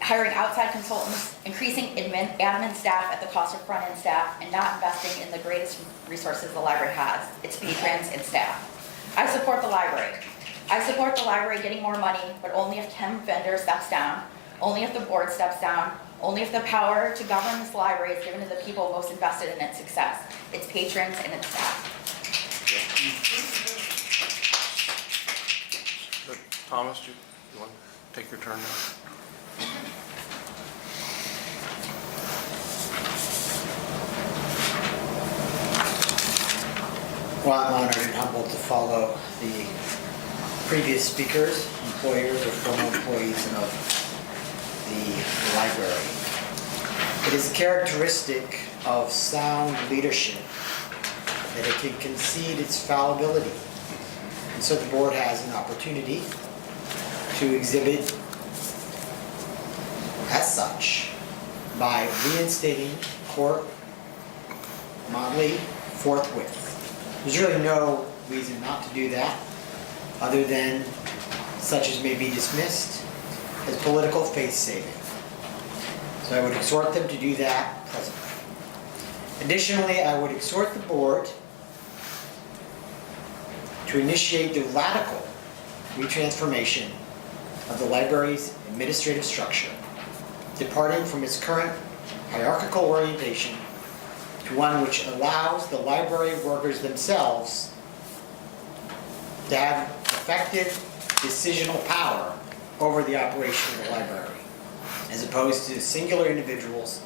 hiring outside consultants, increasing admin staff at the cost of front-end staff, and not investing in the greatest resources the library has, its patrons and staff. I support the library. I support the library getting more money, but only if Tim Bender steps down, only if the board steps down, only if the power to govern this library is given to the people most invested in its success, its patrons and its staff. Thomas, do you want to take your turn now? Well, I'm honored and humbled to follow the previous speakers, employers or former employees of the library. It is a characteristic of sound leadership that it can concede its fallibility. And so the board has an opportunity to exhibit as such by reinstating Court Motley forthwith. There's really no reason not to do that other than such as may be dismissed as political face-saving. So I would exhort them to do that presently. Additionally, I would exhort the board to initiate the radical retransformation of the library's administrative structure, departing from its current hierarchical orientation to one which allows the library workers themselves to have effective decisional power over the operation of the library, as opposed to singular individuals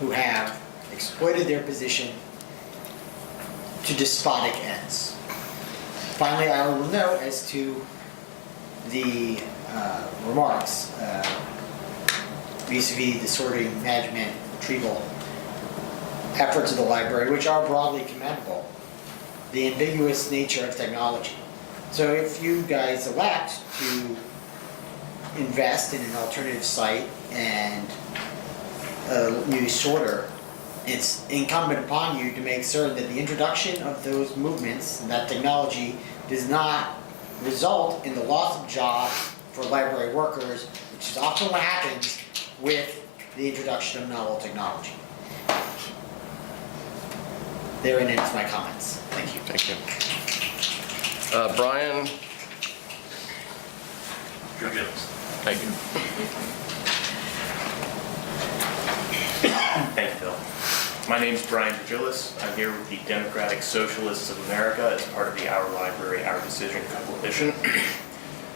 who have exploited their position to despotic ends. Finally, I will note as to the remarks vis-a-vis the sorting, management, retrieval efforts of the library, which are broadly commendable, the ambiguous nature of technology. So if you guys elect to invest in an alternative site and a new sorter, it's incumbent upon you to make certain that the introduction of those movements and that technology does not result in the loss of jobs for library workers, which is often what happens with the introduction of novel technology. Therein ends my comments. Thank you. Thank you. Brian? Thank you. Thank you, Bill. My name is Brian Virgilis. I'm here with the Democratic Socialists of America as part of the Our Library, Our Decision Coalition.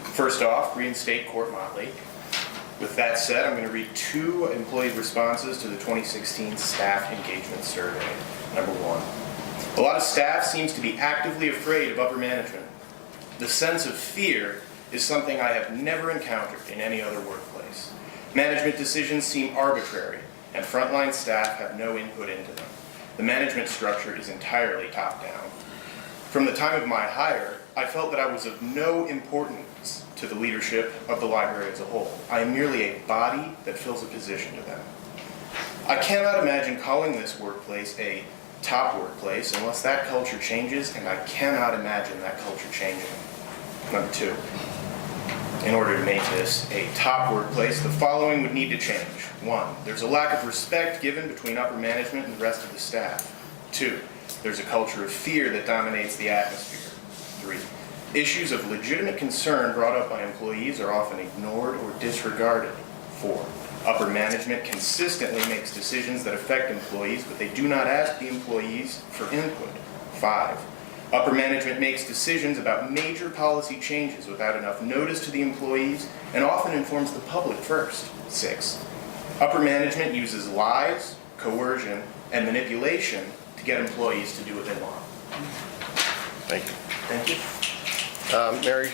First off, reinstate Court Motley. With that said, I'm going to read 2 employee responses to the 2016 Staff Engagement Survey. Number 1. A lot of staff seems to be actively afraid of upper management. The sense of fear is something I have never encountered in any other workplace. Management decisions seem arbitrary, and frontline staff have no input into them. The management structure is entirely top-down. From the time of my hire, I felt that I was of no importance to the leadership of the library as a whole. I am merely a body that fills a position to them. I cannot imagine calling this workplace a top workplace unless that culture changes, and I cannot imagine that culture changing. Number 2, in order to make this a top workplace, the following would need to change. 1, there's a lack of respect given between upper management and the rest of the staff. 2, there's a culture of fear that dominates the atmosphere. 3, issues of legitimate concern brought up by employees are often ignored or disregarded. 4, upper management consistently makes decisions that affect employees, but they do not ask the employees for input. 5, upper management makes decisions about major policy changes without enough notice to the employees and often informs the public first. 6, upper management uses lies, coercion, and manipulation to get employees to do what they want. Thank you. Thank you. Mary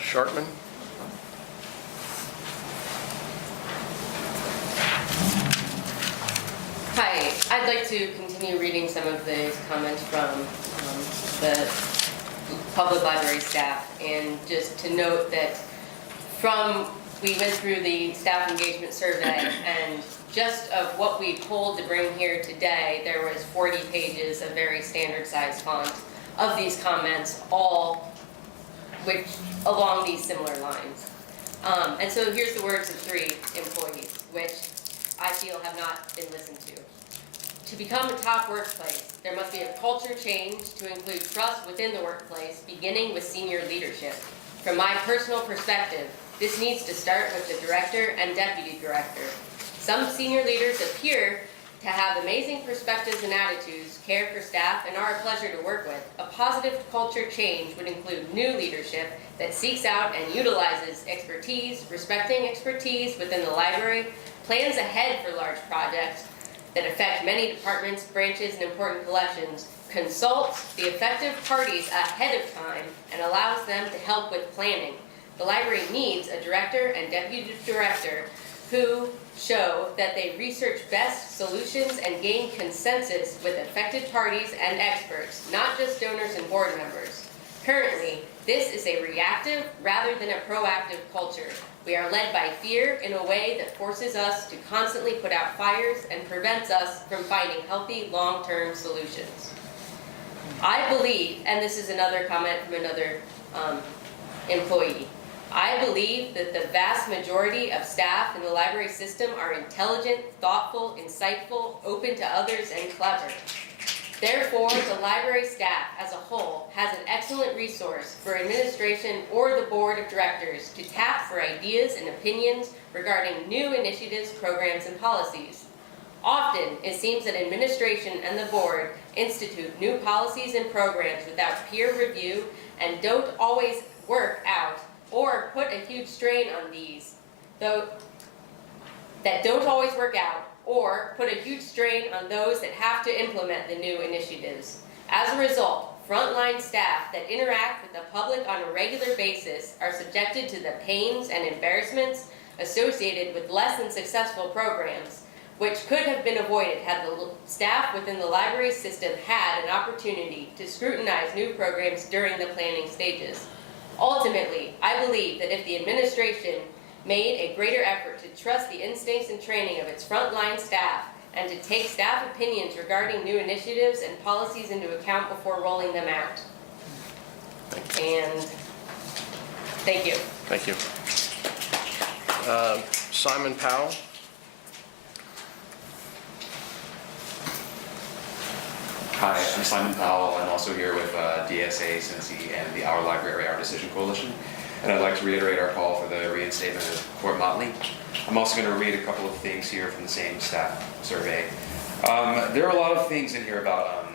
Shartman? Hi, I'd like to continue reading some of the comments from the public library staff, and just to note that we went through the staff engagement survey, and just of what we pulled to bring here today, there was 40 pages of very standard size font of these comments, all which along these similar lines. And so here's the words of 3 employees, which I feel have not been listened to. To become a top workplace, there must be a culture change to include trust within the workplace, beginning with senior leadership. From my personal perspective, this needs to start with the director and deputy director. Some senior leaders appear to have amazing perspectives and attitudes, care for staff, and are a pleasure to work with. A positive culture change would include new leadership that seeks out and utilizes expertise, respecting expertise within the library, plans ahead for large projects that affect many departments, branches, and important collections, consults the affected parties ahead of time, and allows them to help with planning. The library needs a director and deputy director who show that they research best solutions and gain consensus with affected parties and experts, not just donors and board members. Currently, this is a reactive rather than a proactive culture. We are led by fear in a way that forces us to constantly put out fires and prevents us from finding healthy, long-term solutions. I believe, and this is another comment from another employee, I believe that the vast majority of staff in the library system are intelligent, thoughtful, insightful, open to others, and clever. Therefore, the library staff as a whole has an excellent resource for administration or the board of directors to tap for ideas and opinions regarding new initiatives, programs, and policies. Often, it seems that administration and the board institute new policies and programs without peer review and don't always work out or put a huge strain on these, that don't always work out, or put a huge strain on those that have to implement the new initiatives. As a result, frontline staff that interact with the public on a regular basis are subjected to the pains and embarrassments associated with less than successful programs, which could have been avoided had the staff within the library system had an opportunity to scrutinize new programs during the planning stages. Ultimately, I believe that if the administration made a greater effort to trust the instincts and training of its frontline staff and to take staff opinions regarding new initiatives and policies into account before rolling them out. And thank you. Thank you. Simon Powell. Hi, I'm Simon Powell. I'm also here with DSA, Cincy, and the Our Library, Our Decision Coalition. And I'd like to reiterate our call for the reinstatement of Court Motley. I'm also going to read a couple of things here from the same staff survey. There are a lot of things in here about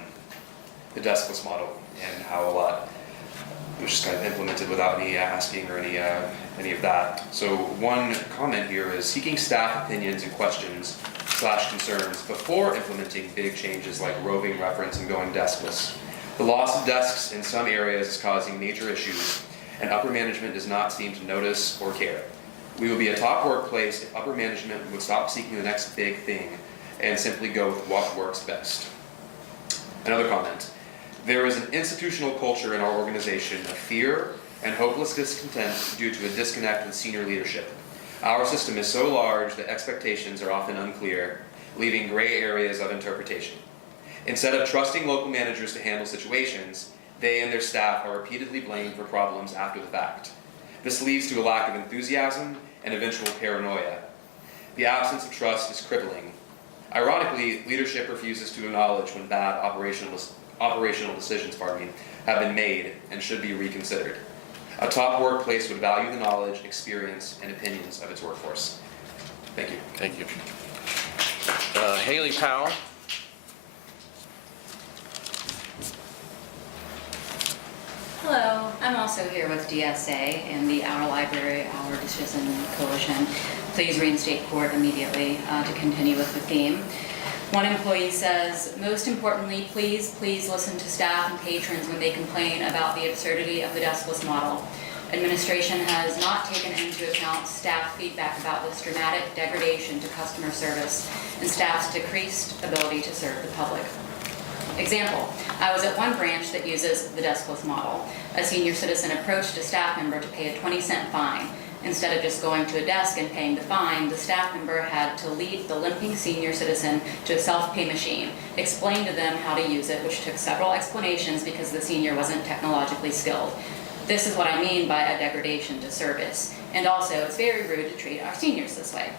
the deskless model and how a lot was just kind of implemented without me asking or any of that. So one comment here is seeking staff opinions and questions / concerns before implementing big changes like roving reference and going deskless. The loss of desks in some areas is causing major issues, and upper management does not seem to notice or care. We would be a top workplace if upper management would stop seeking the next big thing and simply go with what works best. Another comment. There is an institutional culture in our organization of fear and hopeless discontent due to a disconnect with senior leadership. Our system is so large that expectations are often unclear, leaving gray areas of interpretation. Instead of trusting local managers to handle situations, they and their staff are repeatedly blamed for problems after the fact. This leads to a lack of enthusiasm and eventual paranoia. The absence of trust is crippling. Ironically, leadership refuses to acknowledge when bad operational decisions have been made and should be reconsidered. A top workplace would value the knowledge, experience, and opinions of its workforce. Thank you. Thank you. Haley Powell. Hello, I'm also here with DSA and the Our Library, Our Decision Coalition. Please reinstate court immediately to continue with the theme. One employee says, most importantly, please listen to staff and patrons when they complain about the absurdity of the deskless model. Administration has not taken into account staff feedback about this dramatic degradation to customer service and staff's decreased ability to serve the public. Example, I was at one branch that uses the deskless model. A senior citizen approached a staff member to pay a 20-cent fine. Instead of just going to a desk and paying the fine, the staff member had to lead the limping senior citizen to a self-pay machine, explain to them how to use it, which took several explanations because the senior wasn't technologically skilled. This is what I mean by a degradation to service. And also, it's very rude to treat our seniors this way.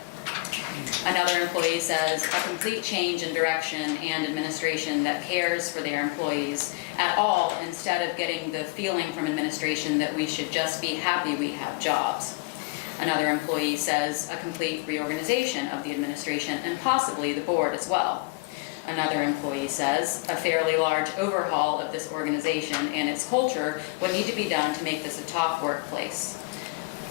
Another employee says, a complete change in direction and administration that cares for their employees at all, instead of getting the feeling from administration that we should just be happy we have jobs. Another employee says, a complete reorganization of the administration and possibly the board as well. Another employee says, a fairly large overhaul of this organization and its culture would need to be done to make this a top workplace.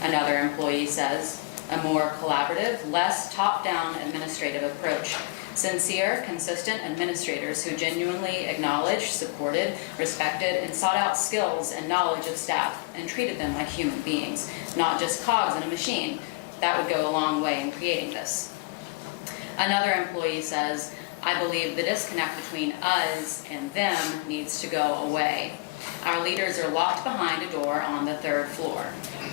Another employee says, a more collaborative, less top-down administrative approach. Sincere, consistent administrators who genuinely acknowledged, supported, respected, and sought out skills and knowledge of staff and treated them like human beings, not just cogs in a machine. That would go a long way in creating this. Another employee says, I believe the disconnect between us and them needs to go away. Our leaders are locked behind a door on the 3rd floor.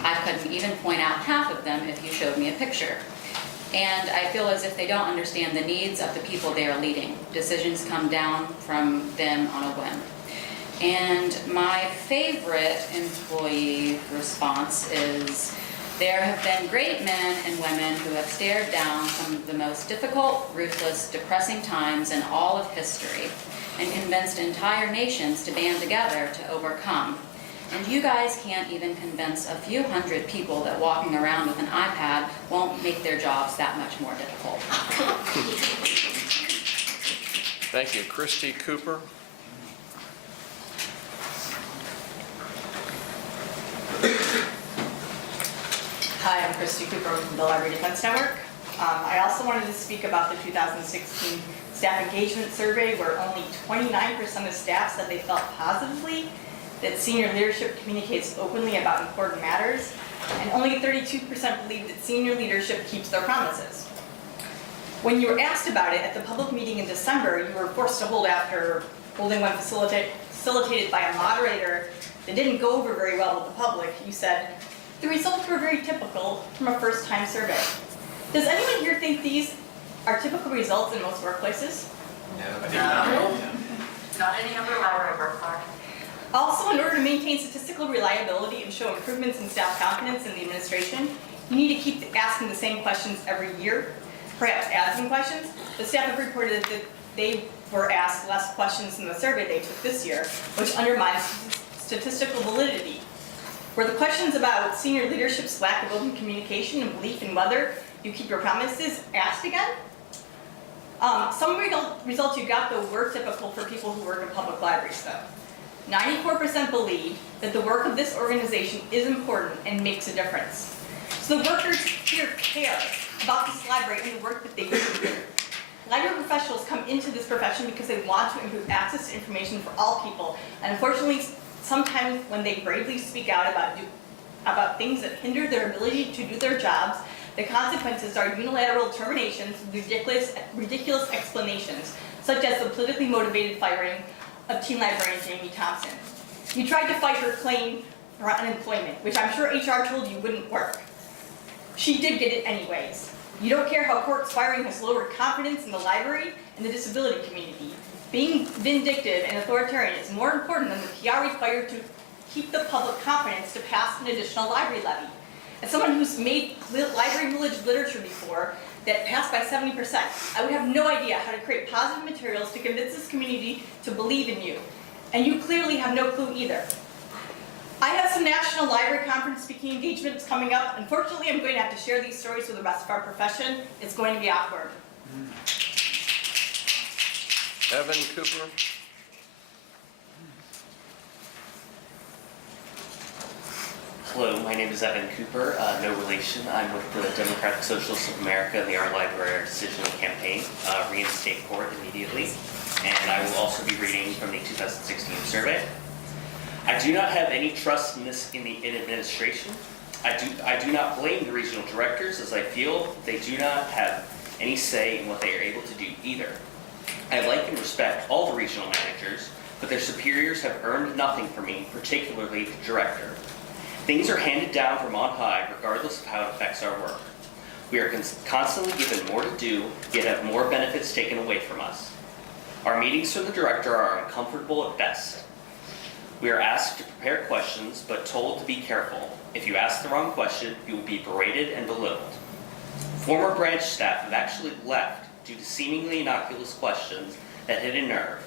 I couldn't even point out half of them if you showed me a picture. And I feel as if they don't understand the needs of the people they are leading. Decisions come down from them on a whim. And my favorite employee response is, there have been great men and women who have stared down some of the most difficult, ruthless, depressing times in all of history and convinced entire nations to band together to overcome. And you guys can't even convince a few hundred people that walking around with an iPad won't make their jobs that much more difficult. Thank you. Christy Cooper. Hi, I'm Christy Cooper from the Library Defense Network. I also wanted to speak about the 2016 staff engagement survey, where only 29% of staff said they felt positively that senior leadership communicates openly about important matters, and only 32% believe that senior leadership keeps their promises. When you were asked about it at the public meeting in December, you were forced to hold after holding one facilitated by a moderator that didn't go over very well with the public. You said, the results were very typical from a first-time survey. Does anyone here think these are typical results in most workplaces? No. Not any other library work card. Also, in order to maintain statistical reliability and show improvements in staff confidence in the administration, you need to keep asking the same questions every year, perhaps add some questions. The staff have reported that they were asked less questions in the survey they took this year, which undermines statistical validity. Were the questions about senior leadership's lack of open communication and belief in whether you keep your promises asked again? Some results you got, though, were typical for people who work in public libraries, though. 94% believe that the work of this organization is important and makes a difference. So the workers here care about this library and the work that they do. Library professionals come into this profession because they want to improve access to information for all people. And unfortunately, sometimes when they bravely speak out about things that hinder their ability to do their jobs, the consequences are unilateral terminations with ridiculous explanations, such as the politically motivated firing of teen librarian Jamie Thompson. You tried to fight her claim for unemployment, which I'm sure HR told you wouldn't work. She did get it anyways. You don't care how court firing has lowered confidence in the library and the disability community. Being vindictive and authoritarian is more important than the PR required to keep the public confidence to pass an additional library levy. As someone who's made library village literature before that passed by 70%, I would have no idea how to create positive materials to convince this community to believe in you. And you clearly have no clue either. I have some National Library Conference speaking engagements coming up. Unfortunately, I'm going to have to share these stories with the rest of our profession. It's going to be awkward. Evan Cooper. Hello, my name is Evan Cooper, no relation. I'm with the Democratic Socialists of America and the Our Library Our Decision campaign, reinstate court immediately. And I will also be reading from the 2016 survey. I do not have any trust in administration. I do not blame the regional directors, as I feel they do not have any say in what they are able to do either. I like and respect all the regional managers, but their superiors have earned nothing from me, particularly the director. Things are handed down from on high regardless of how it affects our work. We are constantly given more to do, yet have more benefits taken away from us. Our meetings from the director are uncomfortable at best. We are asked to prepare questions, but told to be careful. If you ask the wrong question, you will be berated and belittled. Former branch staff have actually left due to seemingly innocuous questions that hit a nerve.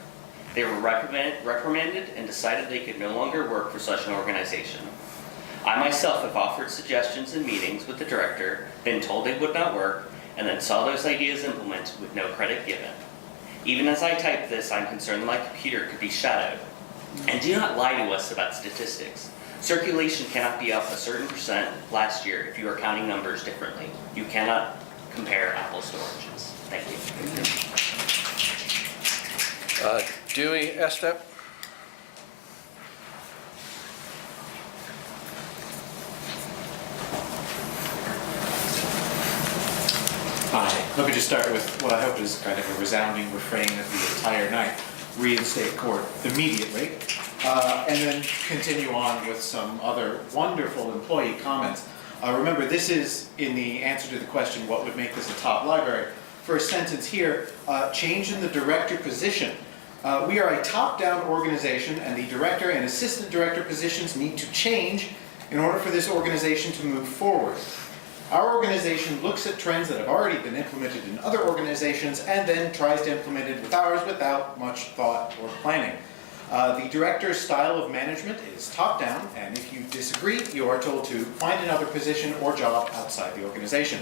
They were reprimanded and decided they could no longer work for such an organization. I myself have offered suggestions in meetings with the director, been told they would not work, and then saw those ideas implemented with no credit given. Even as I type this, I'm concerned my computer could be shadowed. And do not lie to us about statistics. Circulation cannot be up a certain percent last year if you are counting numbers differently. You cannot compare apples to oranges. Thank you. Dewey Estep? Hi. Let me just start with what I hope is kind of a resounding refrain of the entire night. Reinstate court immediately, and then continue on with some other wonderful employee comments. Remember, this is in the answer to the question, what would make this a top library? First sentence here, change in the director position. We are a top-down organization, and the director and assistant director positions need to change in order for this organization to move forward. Our organization looks at trends that have already been implemented in other organizations and then tries to implement it with ours without much thought or planning. The director's style of management is top-down, and if you disagree, you are told to find another position or job outside the organization.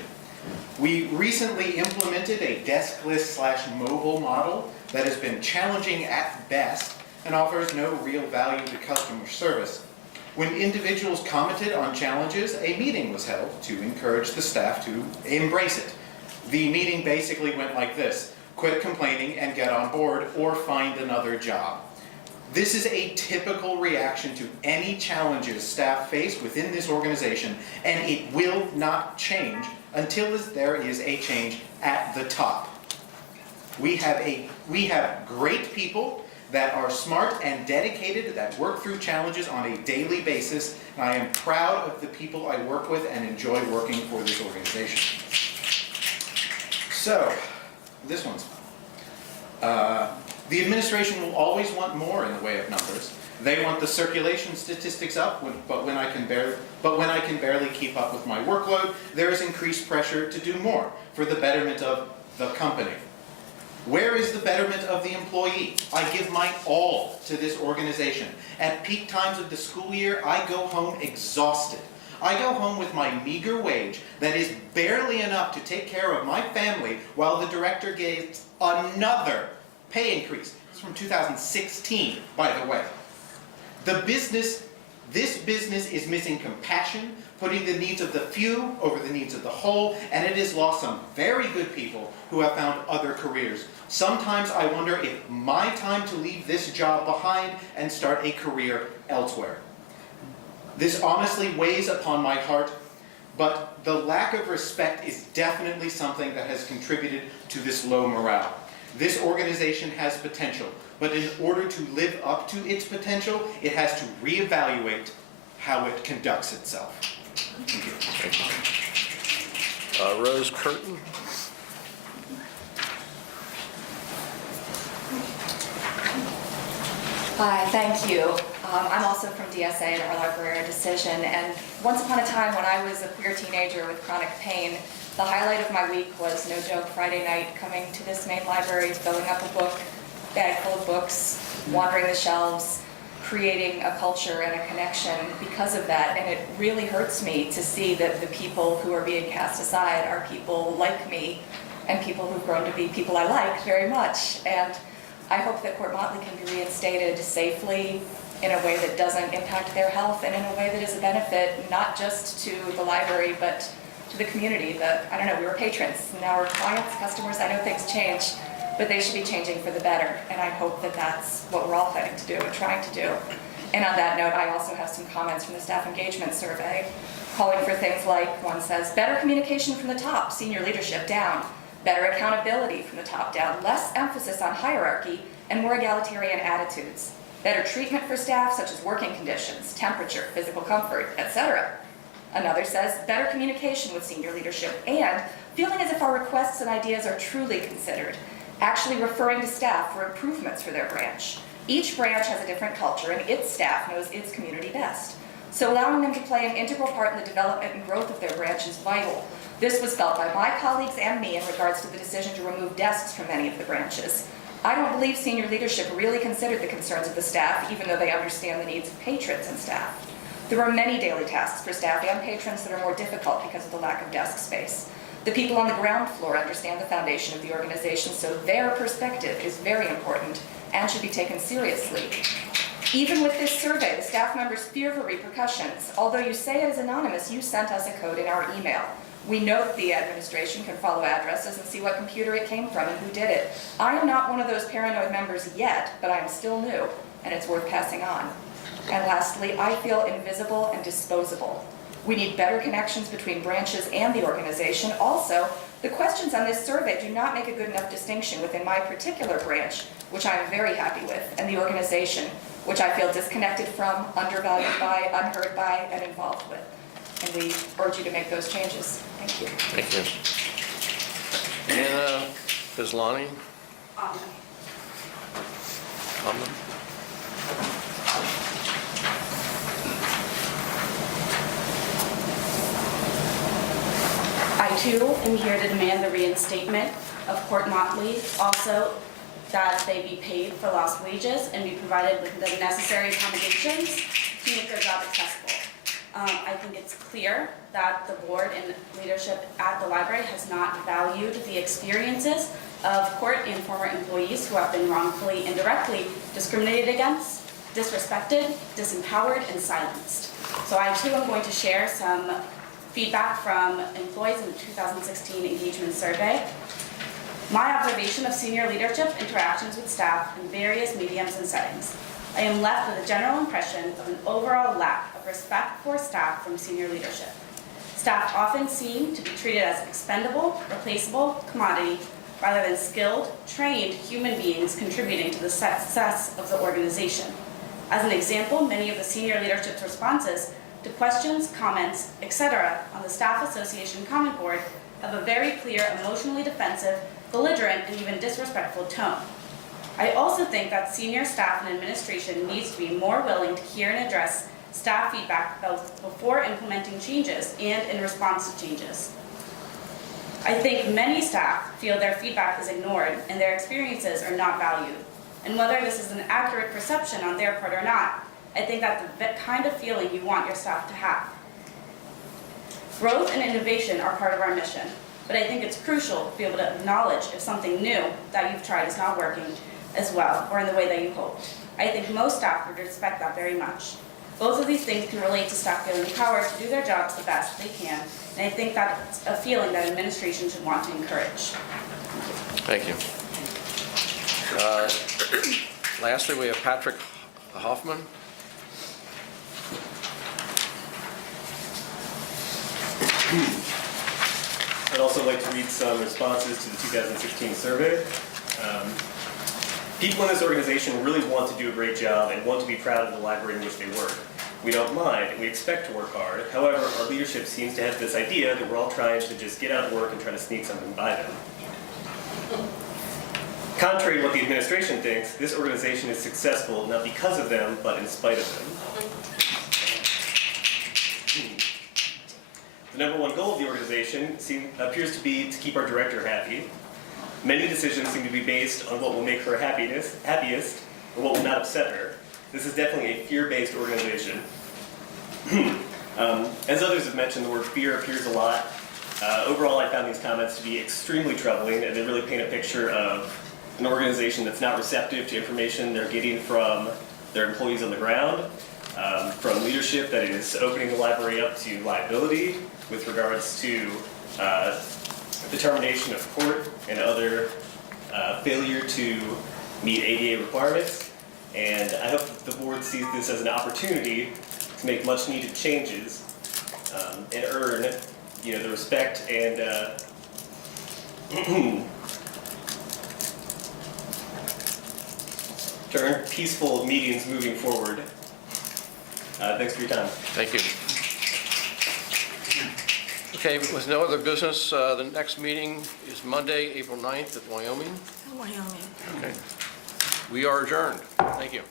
We recently implemented a deskless/mobile model that has been challenging at best and offers no real value to customer service. When individuals commented on challenges, a meeting was held to encourage the staff to embrace it. The meeting basically went like this: quit complaining and get on board, or find another job. This is a typical reaction to any challenges staff face within this organization, and it will not change until there is a change at the top. We have great people that are smart and dedicated, that work through challenges on a daily basis, and I am proud of the people I work with and enjoy working for this organization. So, this one's fun. The administration will always want more in the way of numbers. They want the circulation statistics up, but when I can barely keep up with my workload, there is increased pressure to do more for the betterment of the company. Where is the betterment of the employee? I give my all to this organization. At peak times of the school year, I go home exhausted. I go home with my meager wage that is barely enough to take care of my family, while the director gave another pay increase. It's from 2016, by the way. This business is missing compassion, putting the needs of the few over the needs of the whole, and it has lost some very good people who have found other careers. Sometimes I wonder if my time to leave this job behind and start a career elsewhere. This honestly weighs upon my heart, but the lack of respect is definitely something that has contributed to this low morale. This organization has potential, but in order to live up to its potential, it has to reevaluate how it conducts itself. Thank you. Rose Curtin. Hi, thank you. I'm also from DSA and our library decision, and once upon a time when I was a queer teenager with chronic pain, the highlight of my week was, no joke, Friday night, coming to this main library, filling up a bag full of books, wandering the shelves, creating a culture and a connection because of that. And it really hurts me to see that the people who are being cast aside are people like me and people who've grown to be people I like very much. And I hope that Court Motley can be reinstated safely in a way that doesn't impact their health and in a way that is a benefit not just to the library but to the community. I don't know, we were patrons, now we're clients, customers. I know things change, but they should be changing for the better. And I hope that that's what we're all fighting to do and trying to do. And on that note, I also have some comments from the staff engagement survey, calling for things like, one says, better communication from the top, senior leadership down. better accountability from the top down, less emphasis on hierarchy, and more egalitarian attitudes, better treatment for staff such as working conditions, temperature, physical comfort, etc. Another says better communication with senior leadership and feeling as if our requests and ideas are truly considered, actually referring to staff for improvements for their branch. Each branch has a different culture and its staff knows its community best. So allowing them to play an integral part in the development and growth of their branch is vital. This was felt by my colleagues and me in regards to the decision to remove desks from many of the branches. I don't believe senior leadership really considered the concerns of the staff, even though they understand the needs of patrons and staff. There are many daily tasks for staff and patrons that are more difficult because of the lack of desk space. The people on the ground floor understand the foundation of the organization, so their perspective is very important and should be taken seriously. Even with this survey, the staff members fear for repercussions. Although you say it is anonymous, you sent us a code in our email. We know that the administration can follow addresses and see what computer it came from and who did it. I am not one of those paranoid members yet, but I am still new, and it's worth passing on. And lastly, I feel invisible and disposable. We need better connections between branches and the organization. Also, the questions on this survey do not make a good enough distinction within my particular branch, which I am very happy with, and the organization, which I feel disconnected from, undervalued by, unheard by, and involved with. And we urge you to make those changes. Thank you. Thank you. And Ms. Lonnie? Comment? I too am here to demand the reinstatement of Court Motley, also that they be paid for lost wages and be provided with the necessary accommodations to make their job accessible. I think it's clear that the board and leadership at the library has not valued the experiences of court and former employees who have been wrongfully and directly discriminated against, disrespected, disempowered, and silenced. So I too am going to share some feedback from employees in the 2016 engagement survey. My observation of senior leadership interactions with staff in various mediums and settings. I am left with a general impression of an overall lack of respect for staff from senior leadership. Staff often seem to be treated as expendable, replaceable commodity rather than skilled, trained human beings contributing to the success of the organization. As an example, many of the senior leadership's responses to questions, comments, etc. on the Staff Association comment board have a very clear, emotionally defensive, belligerent, and even disrespectful tone. I also think that senior staff and administration needs to be more willing to hear and address staff feedback both before implementing changes and in response to changes. I think many staff feel their feedback is ignored and their experiences are not valued. And whether this is an accurate perception on their part or not, I think that's the kind of feeling you want your staff to have. Growth and innovation are part of our mission, but I think it's crucial to be able to acknowledge if something new that you've tried is not working as well or in the way that you hoped. I think most staff would respect that very much. Both of these things can relate to staff feeling empowered to do their jobs the best they can, and I think that's a feeling that administration should want to encourage. Thank you. Lastly, we have Patrick Hoffman. I'd also like to read some responses to the 2016 survey. People in this organization really want to do a great job and want to be proud of the library in which they work. We don't mind, and we expect to work hard. However, our leadership seems to have this idea that we're all trying to just get out of work and try to sneak something by them. Contrary to what the administration thinks, this organization is successful not because of them, but in spite of them. The number one goal of the organization appears to be to keep our director happy. Many decisions seem to be based on what will make her happiest or what will not upset her. This is definitely a fear-based organization. As others have mentioned, the word fear appears a lot. Overall, I found these comments to be extremely troubling, and they really paint a picture of an organization that's not receptive to information they're getting from their employees on the ground, from leadership that is opening the library up to liability with regards to determination of court and other failure to meet ADA requirements. And I hope that the board sees this as an opportunity to make much needed changes and earn the respect and To earn peaceful meetings moving forward. Thanks for your time. Thank you. Okay, with no other business, the next meeting is Monday, April 9th at Wyoming. Wyoming. Okay. We are adjourned. Thank you.